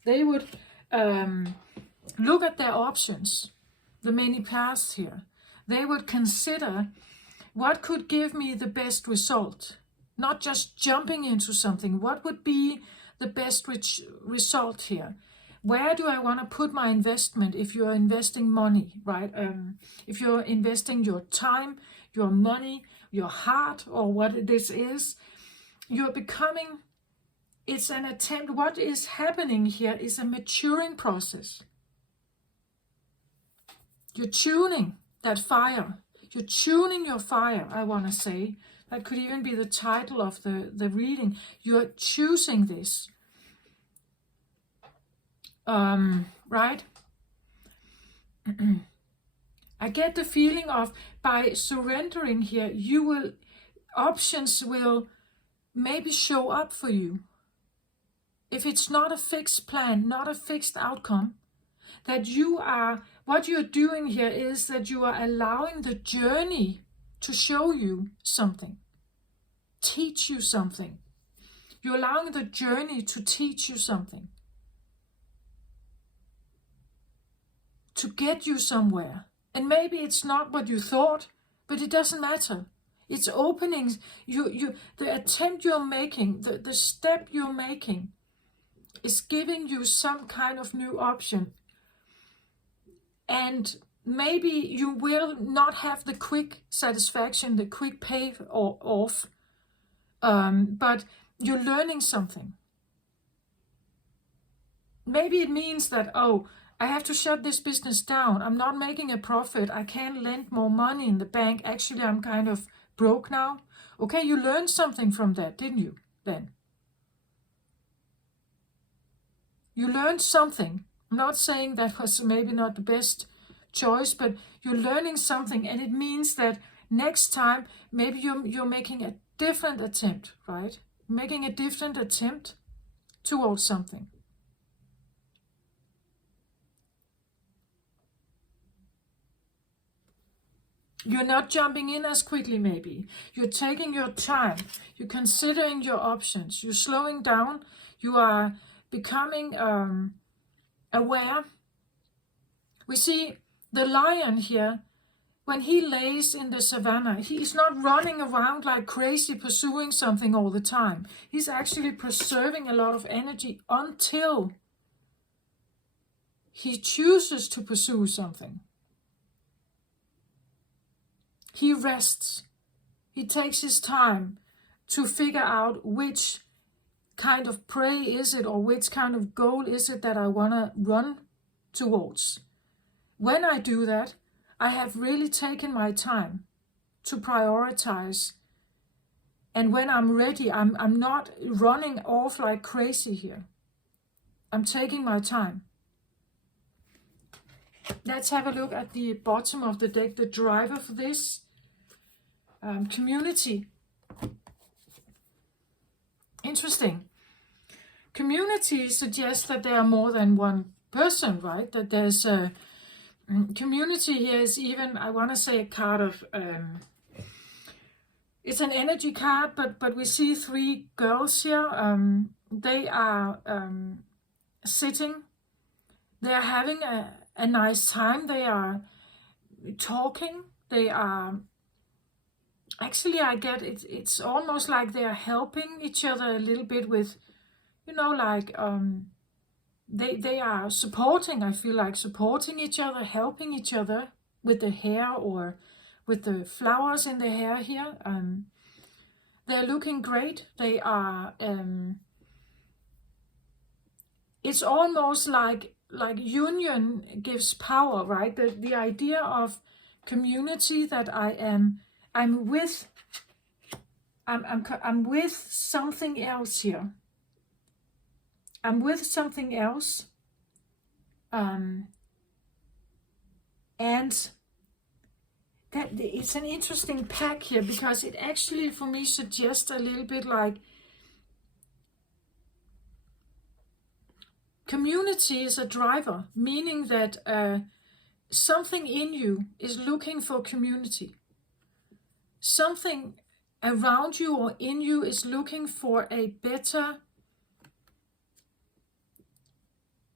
They would look at their options, the many paths here. They would consider what could give me the best result, not just jumping into something. What would be the best result here? Where do I want to put my investment if you're investing money, right? If you're investing your time, your money, your heart, or what this is, you're becoming, it's an attempt. What is happening here is a maturing process. You're tuning that fire. You're tuning your fire, I want to say. That could even be the title of the reading. You're choosing this. Right? I get the feeling of, by surrendering here, options will maybe show up for you. If it's not a fixed plan, not a fixed outcome, that what you're doing here is that you are allowing the journey to show you something, teach you something. You're allowing the journey to teach you something, to get you somewhere. And maybe it's not what you thought, but it doesn't matter. It's openings. The attempt you're making, the step you're making is giving you some kind of new option. And maybe you will not have the quick satisfaction, the quick pay off, but you're learning something. Maybe it means that, oh, I have to shut this business down. I'm not making a profit. I can't lend more money in the bank. Actually, I'm kind of broke now. Okay, you learned something from that, didn't you, then? You learned something. I'm not saying that was maybe not the best choice, but you're learning something, and it means that next time, maybe you're making a different attempt, right? Making a different attempt towards something. You're not jumping in as quickly, maybe. You're taking your time. You're considering your options. You're slowing down. You are becoming aware. We see the lion here. When he lays in the savannah, he's not running around like crazy pursuing something all the time. He's actually preserving a lot of energy until he chooses to pursue something. He rests. He takes his time to figure out which kind of prey is it, or which kind of goal is it that I want to run towards. When I do that, I have really taken my time to prioritize. And when I'm ready, I'm not running off like crazy here. I'm taking my time. Let's have a look at the bottom of the deck, the driver for this. Community. Interesting. Community suggests that there are more than one person, right? That there's a community here is even, I want to say, a card of, it's an energy card, but we see three girls here. They are sitting. They are having a nice time. They are talking. They are, actually, I get it. It's almost like they are helping each other a little bit with, like they are supporting. I feel like supporting each other, helping each other, with the hair or with the flowers in the hair here. They're looking great. They are, it's almost like union gives power, right? The idea of community, that I'm with something else here. I'm with something else. And that it's an interesting pack here, because it actually for me suggests a little bit like community is a driver, meaning that something in you is looking for community. Something around you or in you is looking for a better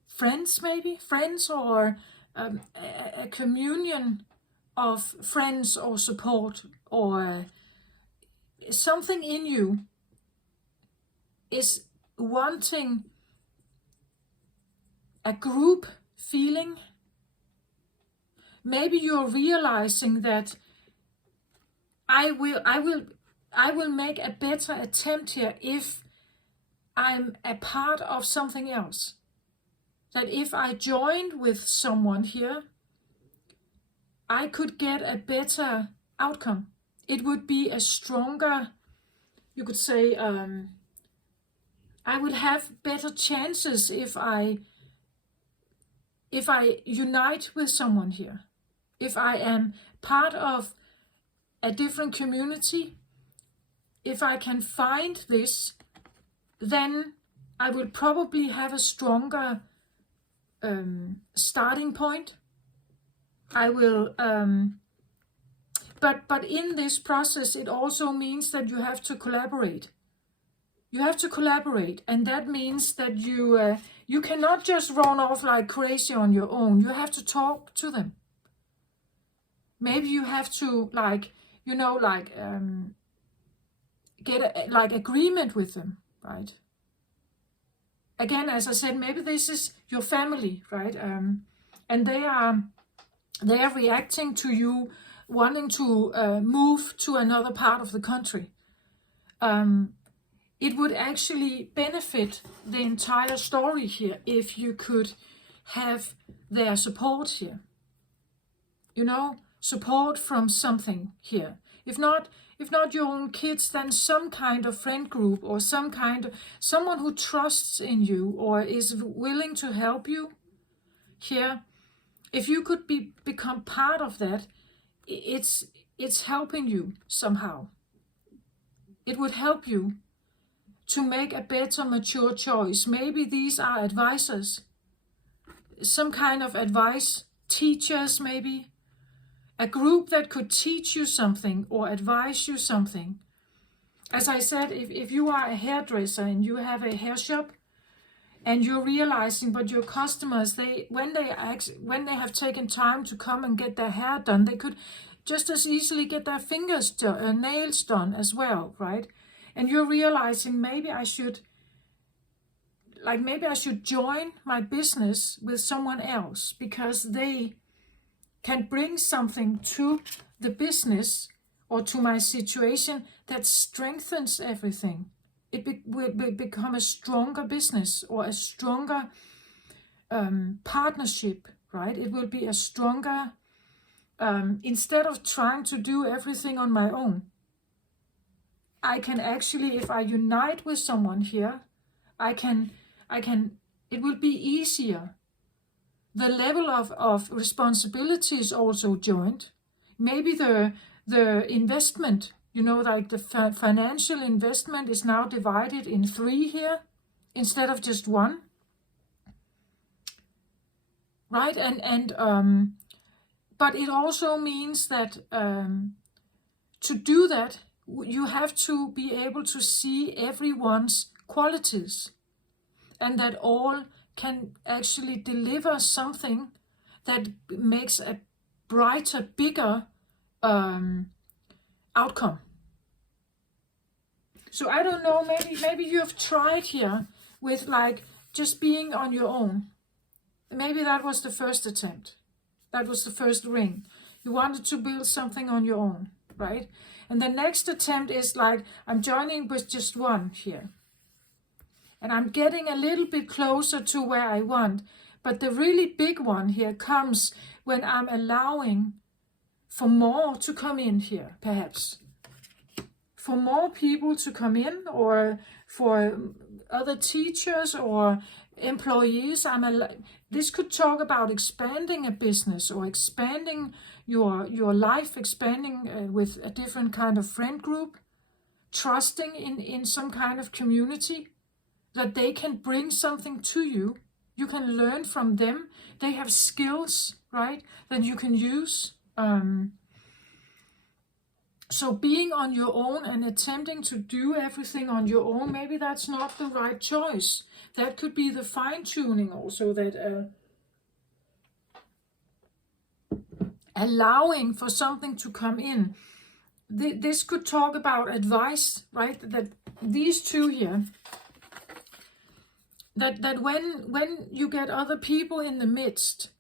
friends, maybe friends, or a communion of friends or support, or something in you is wanting a group feeling. Maybe you're realizing that I will make a better attempt here if I'm a part of something else. That if I joined with someone here, I could get a better outcome. It would be a stronger, you could say, I would have better chances if I unite with someone here. If I am part of a different community, if I can find this, then I will probably have a stronger starting point. I will, but in this process, it also means that you have to collaborate. You have to collaborate, and that means that you cannot just run off like crazy on your own. You have to talk to them. Maybe you have to, like, you know, like get a, like agreement with them, right? Again, as I said, maybe this is your family, right? And they are reacting to you wanting to move to another part of the country. It would actually benefit the entire story here if you could have their support here. You know, support from something here. If not your own kids, then some kind of friend group, or someone who trusts in you or is willing to help you here. If you could become part of that, it's helping you somehow. It would help you to make a better, mature choice. Maybe these are advisors, some kind of advice, teachers maybe, a group that could teach you something or advise you something. As I said, if you are a hairdresser and you have a hair shop, and you're realizing, but your customers, when they have taken time to come and get their hair done, they could just as easily get their nails done as well, right? And you're realizing, maybe I should join my business with someone else, because they can bring something to the business or to my situation that strengthens everything. It will become a stronger business or a stronger partnership, right? It will be a stronger, instead of trying to do everything on my own, I can actually, if I unite with someone here, it will be easier. The level of responsibility is also joined. Maybe the investment, you know, like the financial investment is now divided in 3 here instead of just 1, right? And but it also means that to do that, you have to be able to see everyone's qualities, and that all can actually deliver something that makes a brighter, bigger outcome. So I don't know, maybe you have tried here with like just being on your own. Maybe that was the first attempt. That was the first ring. You wanted to build something on your own, right? And the next attempt is like, I'm joining with just one here. And I'm getting a little bit closer to where I want. But the really big one here comes when I'm allowing for more to come in here, perhaps. For more people to come in, or for other teachers or employees. This could talk about expanding a business or expanding your life, expanding with a different kind of friend group, trusting in some kind of community, that they can bring something to you. You can learn from them. They have skills, right, that you can use. So being on your own and attempting to do everything on your own, maybe that's not the right choice. That could be the fine-tuning also, that allowing for something to come in. This could talk about advice, right? That these two here, that when you get other people in the midst,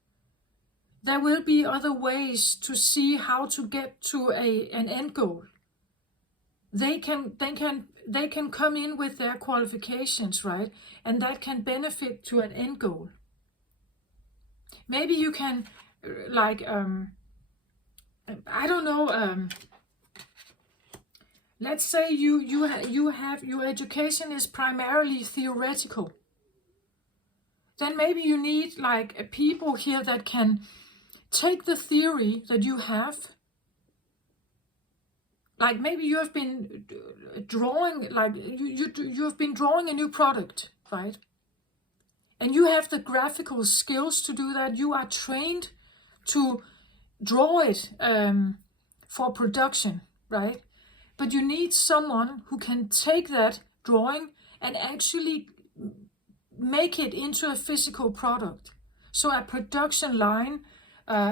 there will be other ways to see how to get to an end goal. They can come in with their qualifications, right? And that can benefit to an end goal. Maybe you can, like, I don't know. Let's say you have your education is primarily theoretical. Then maybe you need like people here that can take the theory that you have. Like maybe you have been drawing, like you have been drawing a new product, right? And you have the graphical skills to do that. You are trained to draw it for production, right? But you need someone who can take that drawing and actually make it into a physical product. So a production line,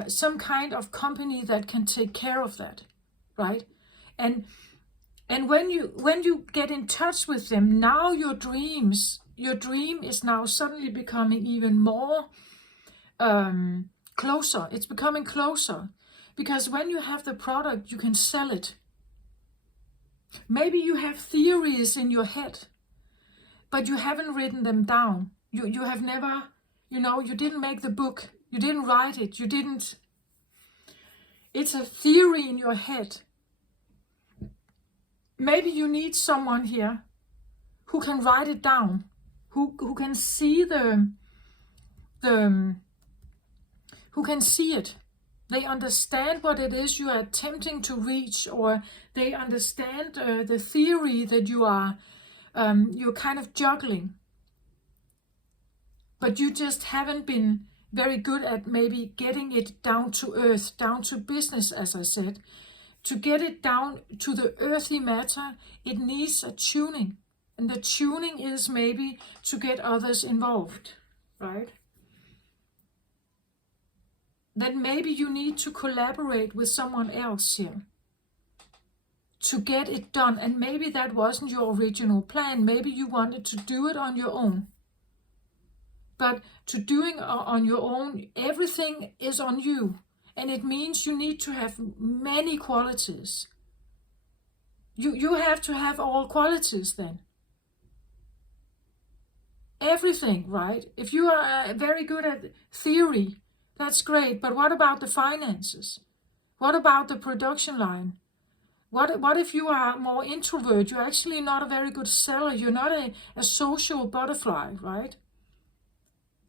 some kind of company that can take care of that, right? And when you get in touch with them, now your dream is now suddenly becoming even more closer. It's becoming closer, because when you have the product, you can sell it. Maybe you have theories in your head, but you haven't written them down. You have never, you didn't make the book. You didn't write it. It's a theory in your head. Maybe you need someone here who can write it down, who can see who can see it. They understand what it is you are attempting to reach, or they understand the theory that you're kind of juggling. But you just haven't been very good at maybe getting it down to earth, down to business, as I said. To get it down to the earthy matter, it needs a tuning. And the tuning is maybe to get others involved, right? That maybe you need to collaborate with someone else here to get it done. And maybe that wasn't your original plan. Maybe you wanted to do it on your own. But to doing on your own, everything is on you. And it means you need to have many qualities. You have to have all qualities then. Everything, right? If you are very good at theory, that's great. But what about the finances? What about the production line? What if you are more introvert? You're actually not a very good seller. You're not a social butterfly, right?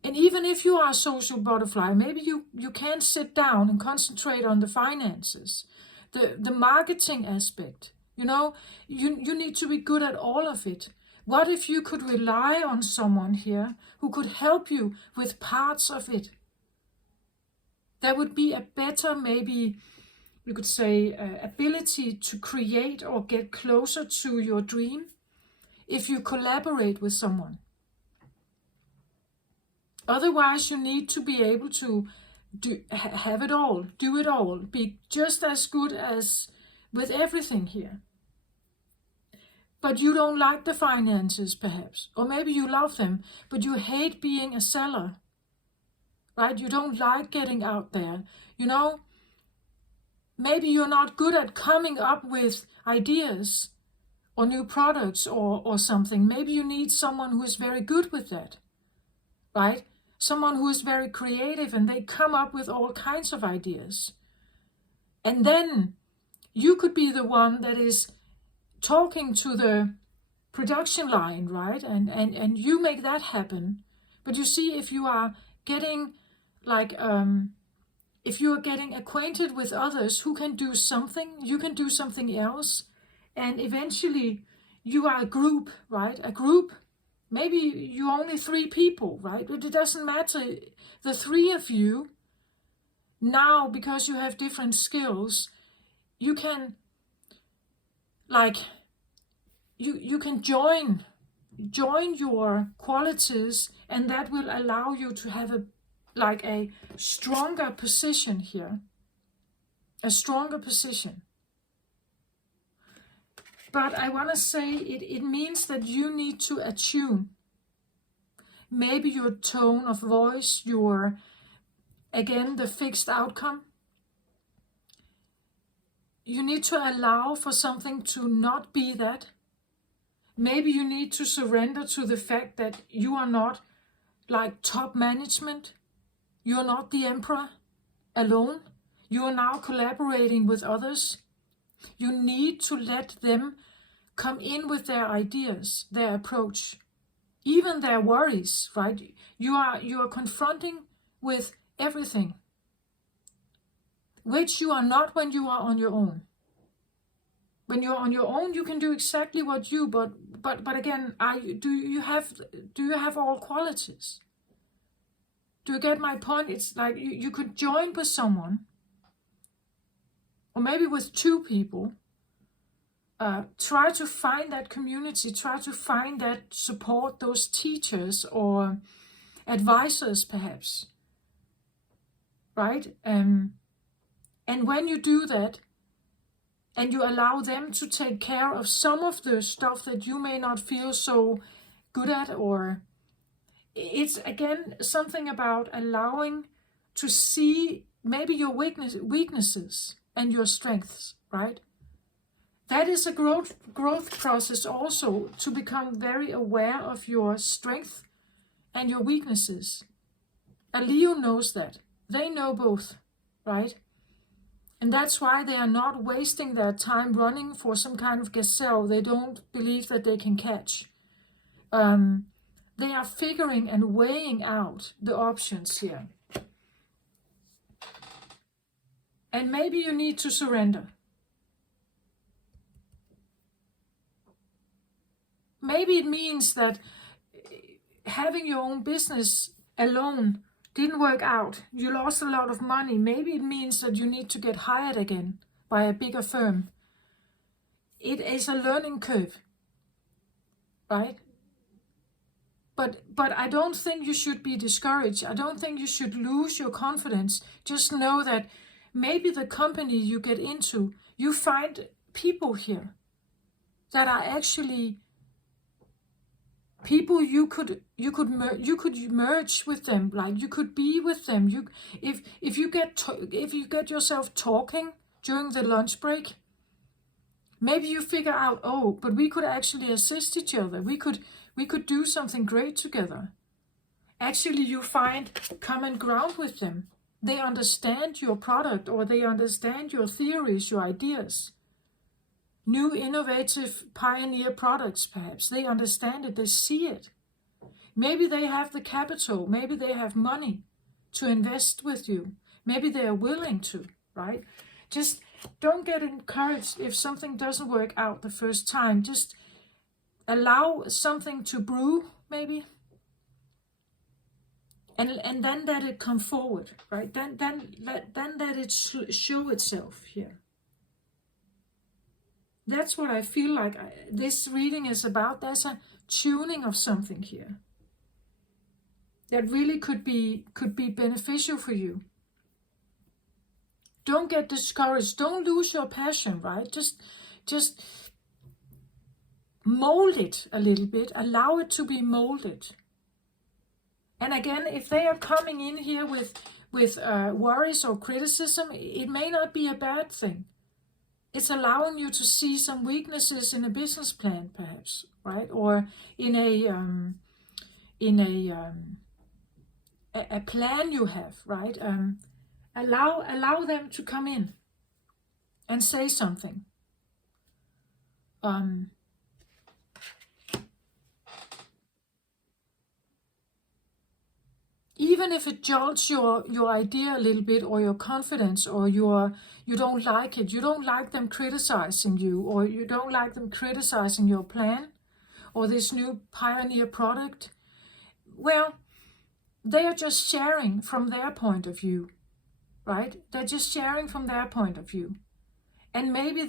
And even if you are a social butterfly, maybe you can sit down and concentrate on the finances, the marketing aspect. You need to be good at all of it. What if you could rely on someone here who could help you with parts of it? There would be a better, maybe you could say, ability to create or get closer to your dream if you collaborate with someone. Otherwise, you need to be able to have it all, do it all, be just as good as with everything here. But you don't like the finances, perhaps. Or maybe you love them, but you hate being a seller. Right? You don't like getting out there. Maybe you're not good at coming up with ideas or new products or something. Maybe you need someone who is very good with that, right? Someone who is very creative and they come up with all kinds of ideas. And then you could be the one that is talking to the production line, right? And you make that happen. But you see, if you are getting if you are getting acquainted with others who can do something, you can do something else. And eventually you are a group, right? A group, maybe you're only 3 people, right? But it doesn't matter. The 3 of you, now, because you have different skills, you can you can join your qualities, and that will allow you to have a stronger position here, a stronger position. But I want to say it means that you need to attune maybe your tone of voice, again, the fixed outcome. You need to allow for something to not be that. Maybe you need to surrender to the fact that you are not like top management. You're not the emperor alone. You are now collaborating with others. You need to let them come in with their ideas, their approach, even their worries, right? You are confronting with everything, which you are not when you are on your own. When you're on your own, you can do exactly what you, but again, do you have all qualities? Do you get my point? It's like you could join with someone, or maybe with 2 people. Try to find that community, try to find that support, those teachers or advisors perhaps, right? And when you do that, and you allow them to take care of some of the stuff that you may not feel so good at, or it's again something about allowing to see maybe your weaknesses and your strengths, right? That is a growth process also, to become very aware of your strength and your weaknesses. A Leo knows that. They know both, right? And that's why they are not wasting their time running for some kind of gazelle they don't believe that they can catch. They are figuring and weighing out the options here. And maybe you need to surrender. Maybe it means that having your own business alone didn't work out. You lost a lot of money. Maybe it means that you need to get hired again by a bigger firm. It is a learning curve, right? But I don't think you should be discouraged. I don't think you should lose your confidence. Just know that maybe the company you get into, you find people here that are actually people you could merge with them, like you could be with them. If you get yourself talking during the lunch break, maybe you figure out, oh, but we could actually assist each other. We could do something great together. Actually, you find common ground with them. They understand your product, or they understand your theories, your ideas. New innovative pioneer products, perhaps. They understand it, they see it. Maybe they have the capital, maybe they have money to invest with you. Maybe they are willing to, right? Just don't get encouraged if something doesn't work out the first time. Just allow something to brew, maybe. And then let it come forward, right? Then let it show itself here. That's what I feel like this reading is about. There's a tuning of something here that really could be beneficial for you. Don't get discouraged. Don't lose your passion, right? Just mold it a little bit. Allow it to be molded. And again, if they are coming in here with worries or criticism, it may not be a bad thing. It's allowing you to see some weaknesses in a business plan, perhaps, right? Or in a plan you have, right? Allow them to come in and say something. Even if it jolts your idea a little bit, or your confidence, or you don't like it, you don't like them criticizing you, or you don't like them criticizing your plan, or this new pioneer product, well, they are just sharing from their point of view, right? They're just sharing from their point of view. And maybe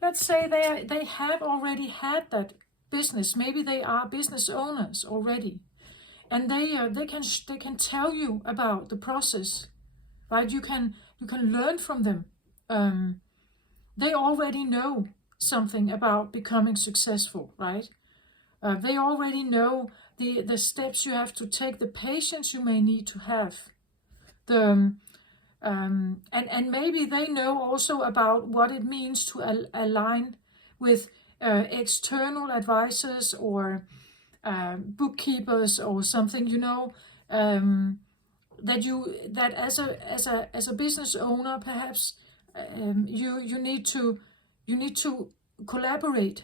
let's say they have already had that business. Maybe they are business owners already. And they can tell you about the process, right? You can learn from them. They already know something about becoming successful, right? They already know the steps you have to take, the patience you may need to have, and maybe they know also about what it means to align with external advisors or bookkeepers or something, that as a business owner, perhaps you need to collaborate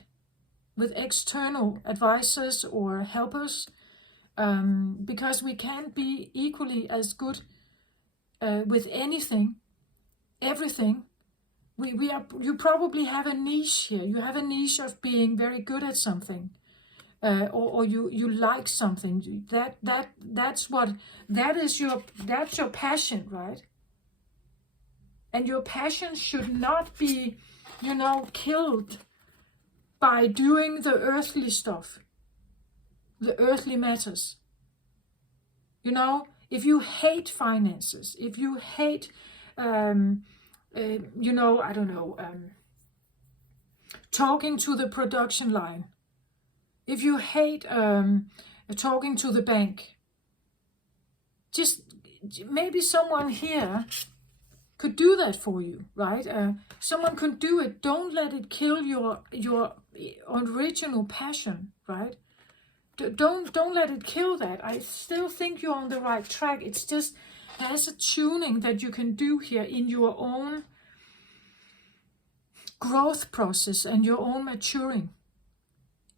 with external advisors or helpers, because we can't be equally as good with everything. You probably have a niche here. You have a niche of being very good at something. Or you like something, that's your passion, right? And your passion should not be, killed by doing the earthly stuff, the earthly matters. If you hate finances, if you hate, talking to the production line, if you hate talking to the bank, just maybe someone here could do that for you, right? Someone could do it. Don't let it kill your original passion, right? Don't let it kill that. I still think you're on the right track. It's just there's a tuning that you can do here in your own growth process and your own maturing.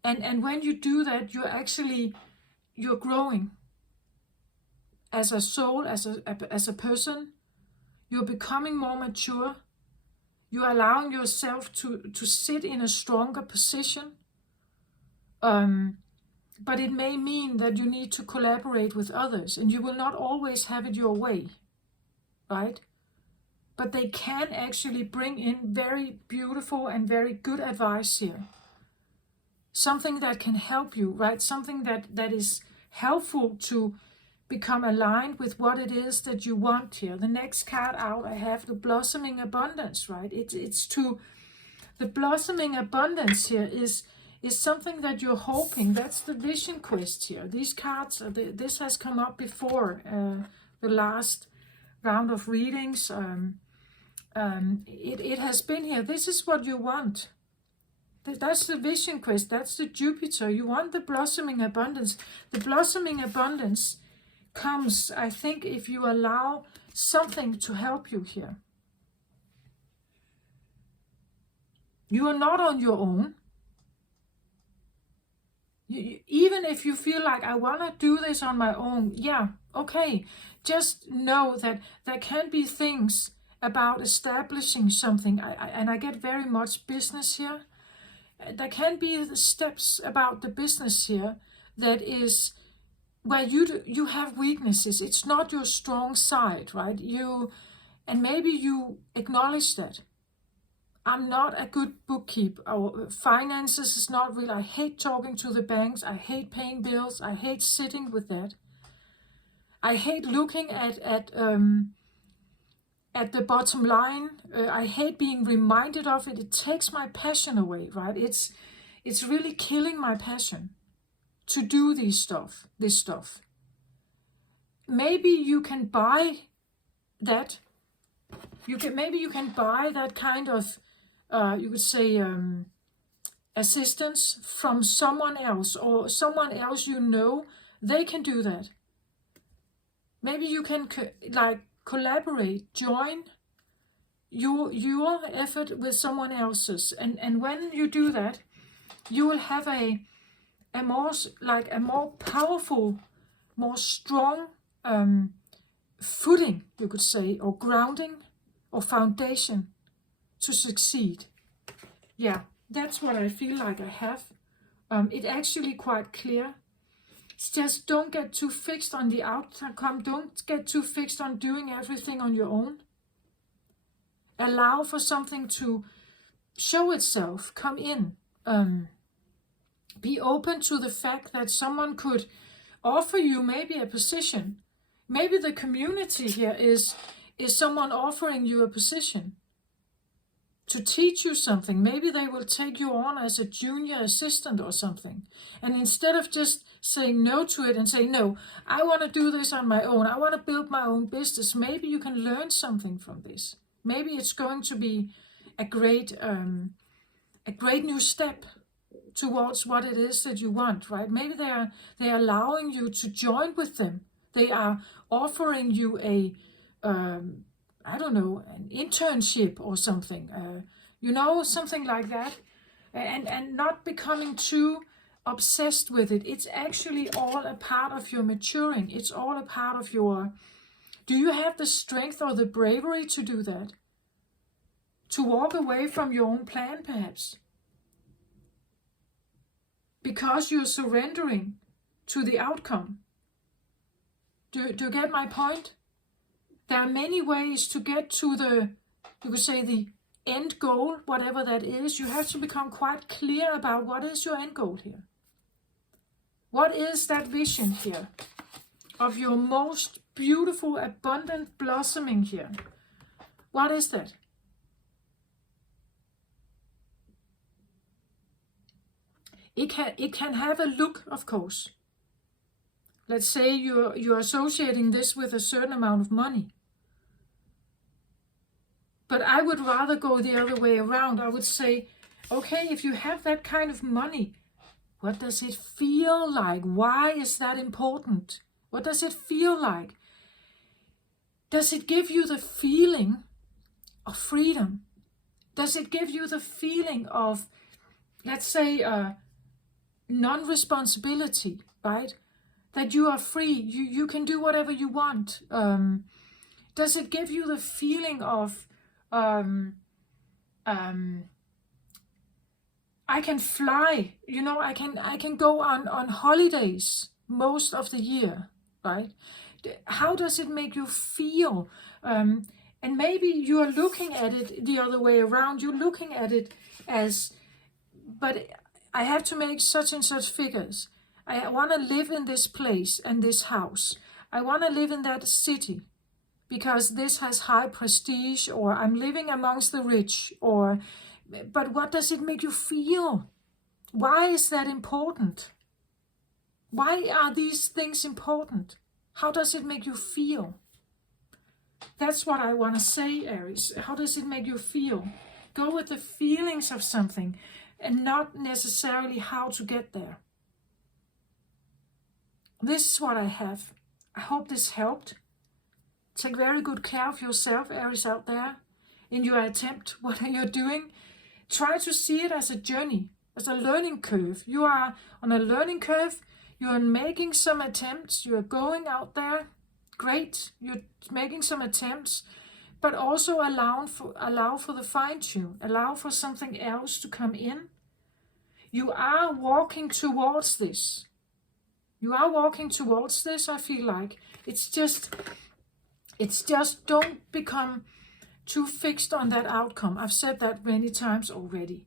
And when you do that, you're growing as a soul, as a person. You're becoming more mature. You're allowing yourself to sit in a stronger position. But it may mean that you need to collaborate with others, and you will not always have it your way, right? But they can actually bring in very beautiful and very good advice here. Something that can help you, right? Something that is helpful to become aligned with what it is that you want here. The next card out, I have the blossoming abundance, right? The blossoming abundance here is something that you're hoping. That's the vision quest here. These cards, this has come up before the last round of readings. It has been here. This is what you want. That's the vision quest. That's the Jupiter. You want the blossoming abundance. The blossoming abundance comes, I think, if you allow something to help you here. You are not on your own. Even if you feel like, I want to do this on my own, yeah, okay. Just know that there can be things about establishing something, and I get very much business here. There can be the steps about the business here that is where you have weaknesses. It's not your strong side, right? And maybe you acknowledge that. I'm not a good bookkeeper. Our finances is not real. I hate talking to the banks. I hate paying bills. I hate sitting with that. I hate looking at the bottom line. I hate being reminded of it. It takes my passion away, right? It's really killing my passion to do this stuff. Maybe you can buy that. Maybe you can buy that kind of, you could say, assistance from someone else, or someone else you know, they can do that. Maybe you can collaborate, join your effort with someone else's, and when you do that, you will have a more powerful, more strong footing, you could say, or grounding, or foundation to succeed. Yeah, that's what I feel like I have. It's actually quite clear. It's just don't get too fixed on the outcome. Don't get too fixed on doing everything on your own. Allow for something to show itself, come in. Be open to the fact that someone could offer you maybe a position. Maybe the community here is someone offering you a position to teach you something. Maybe they will take you on as a junior assistant or something. And instead of just saying no to it and saying, no, I want to do this on my own, I want to build my own business, maybe you can learn something from this. Maybe it's going to be a great new step towards what it is that you want, right? Maybe they're allowing you to join with them. They are offering you I don't know, an internship or something, something like that, and not becoming too obsessed with it. It's actually all a part of your maturing. It's all a part of your, do you have the strength or the bravery to do that? To walk away from your own plan, perhaps? Because you're surrendering to the outcome. Do you get my point? There are many ways to get to you could say, the end goal, whatever that is. You have to become quite clear about what is your end goal here. What is that vision here of your most beautiful, abundant blossoming here? What is that? It can have a look, of course. Let's say you're associating this with a certain amount of money. But I would rather go the other way around. I would say, okay, if you have that kind of money, what does it feel like? Why is that important? What does it feel like? Does it give you the feeling of freedom? Does it give you the feeling of, let's say, non-responsibility, right? That you are free, you can do whatever you want. Does it give you the feeling of, I can fly, I can go on holidays most of the year, right? How does it make you feel? And maybe you are looking at it the other way around. You're looking at it as, but I have to make such and such figures. I want to live in this place and this house. I want to live in that city because this has high prestige, or I'm living amongst the rich, but what does it make you feel? Why is that important? Why are these things important? How does it make you feel? That's what I want to say, Aries. How does it make you feel? Go with the feelings of something and not necessarily how to get there. This is what I have. I hope this helped. Take very good care of yourself, Aries, out there. In your attempt, what you're doing, try to see it as a journey, as a learning curve. You are on a learning curve. You are making some attempts. You are going out there. Great. You're making some attempts, but also allow for the fine-tune. Allow for something else to come in. You are walking towards this. You are walking towards this, I feel like. It's just don't become too fixed on that outcome. I've said that many times already.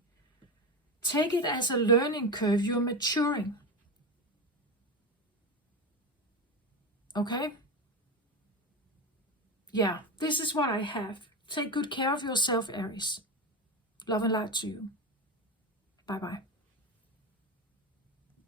Take it as a learning curve. You're maturing. Okay? Yeah, this is what I have. Take good care of yourself, Aries. Love and light to you. Bye-bye.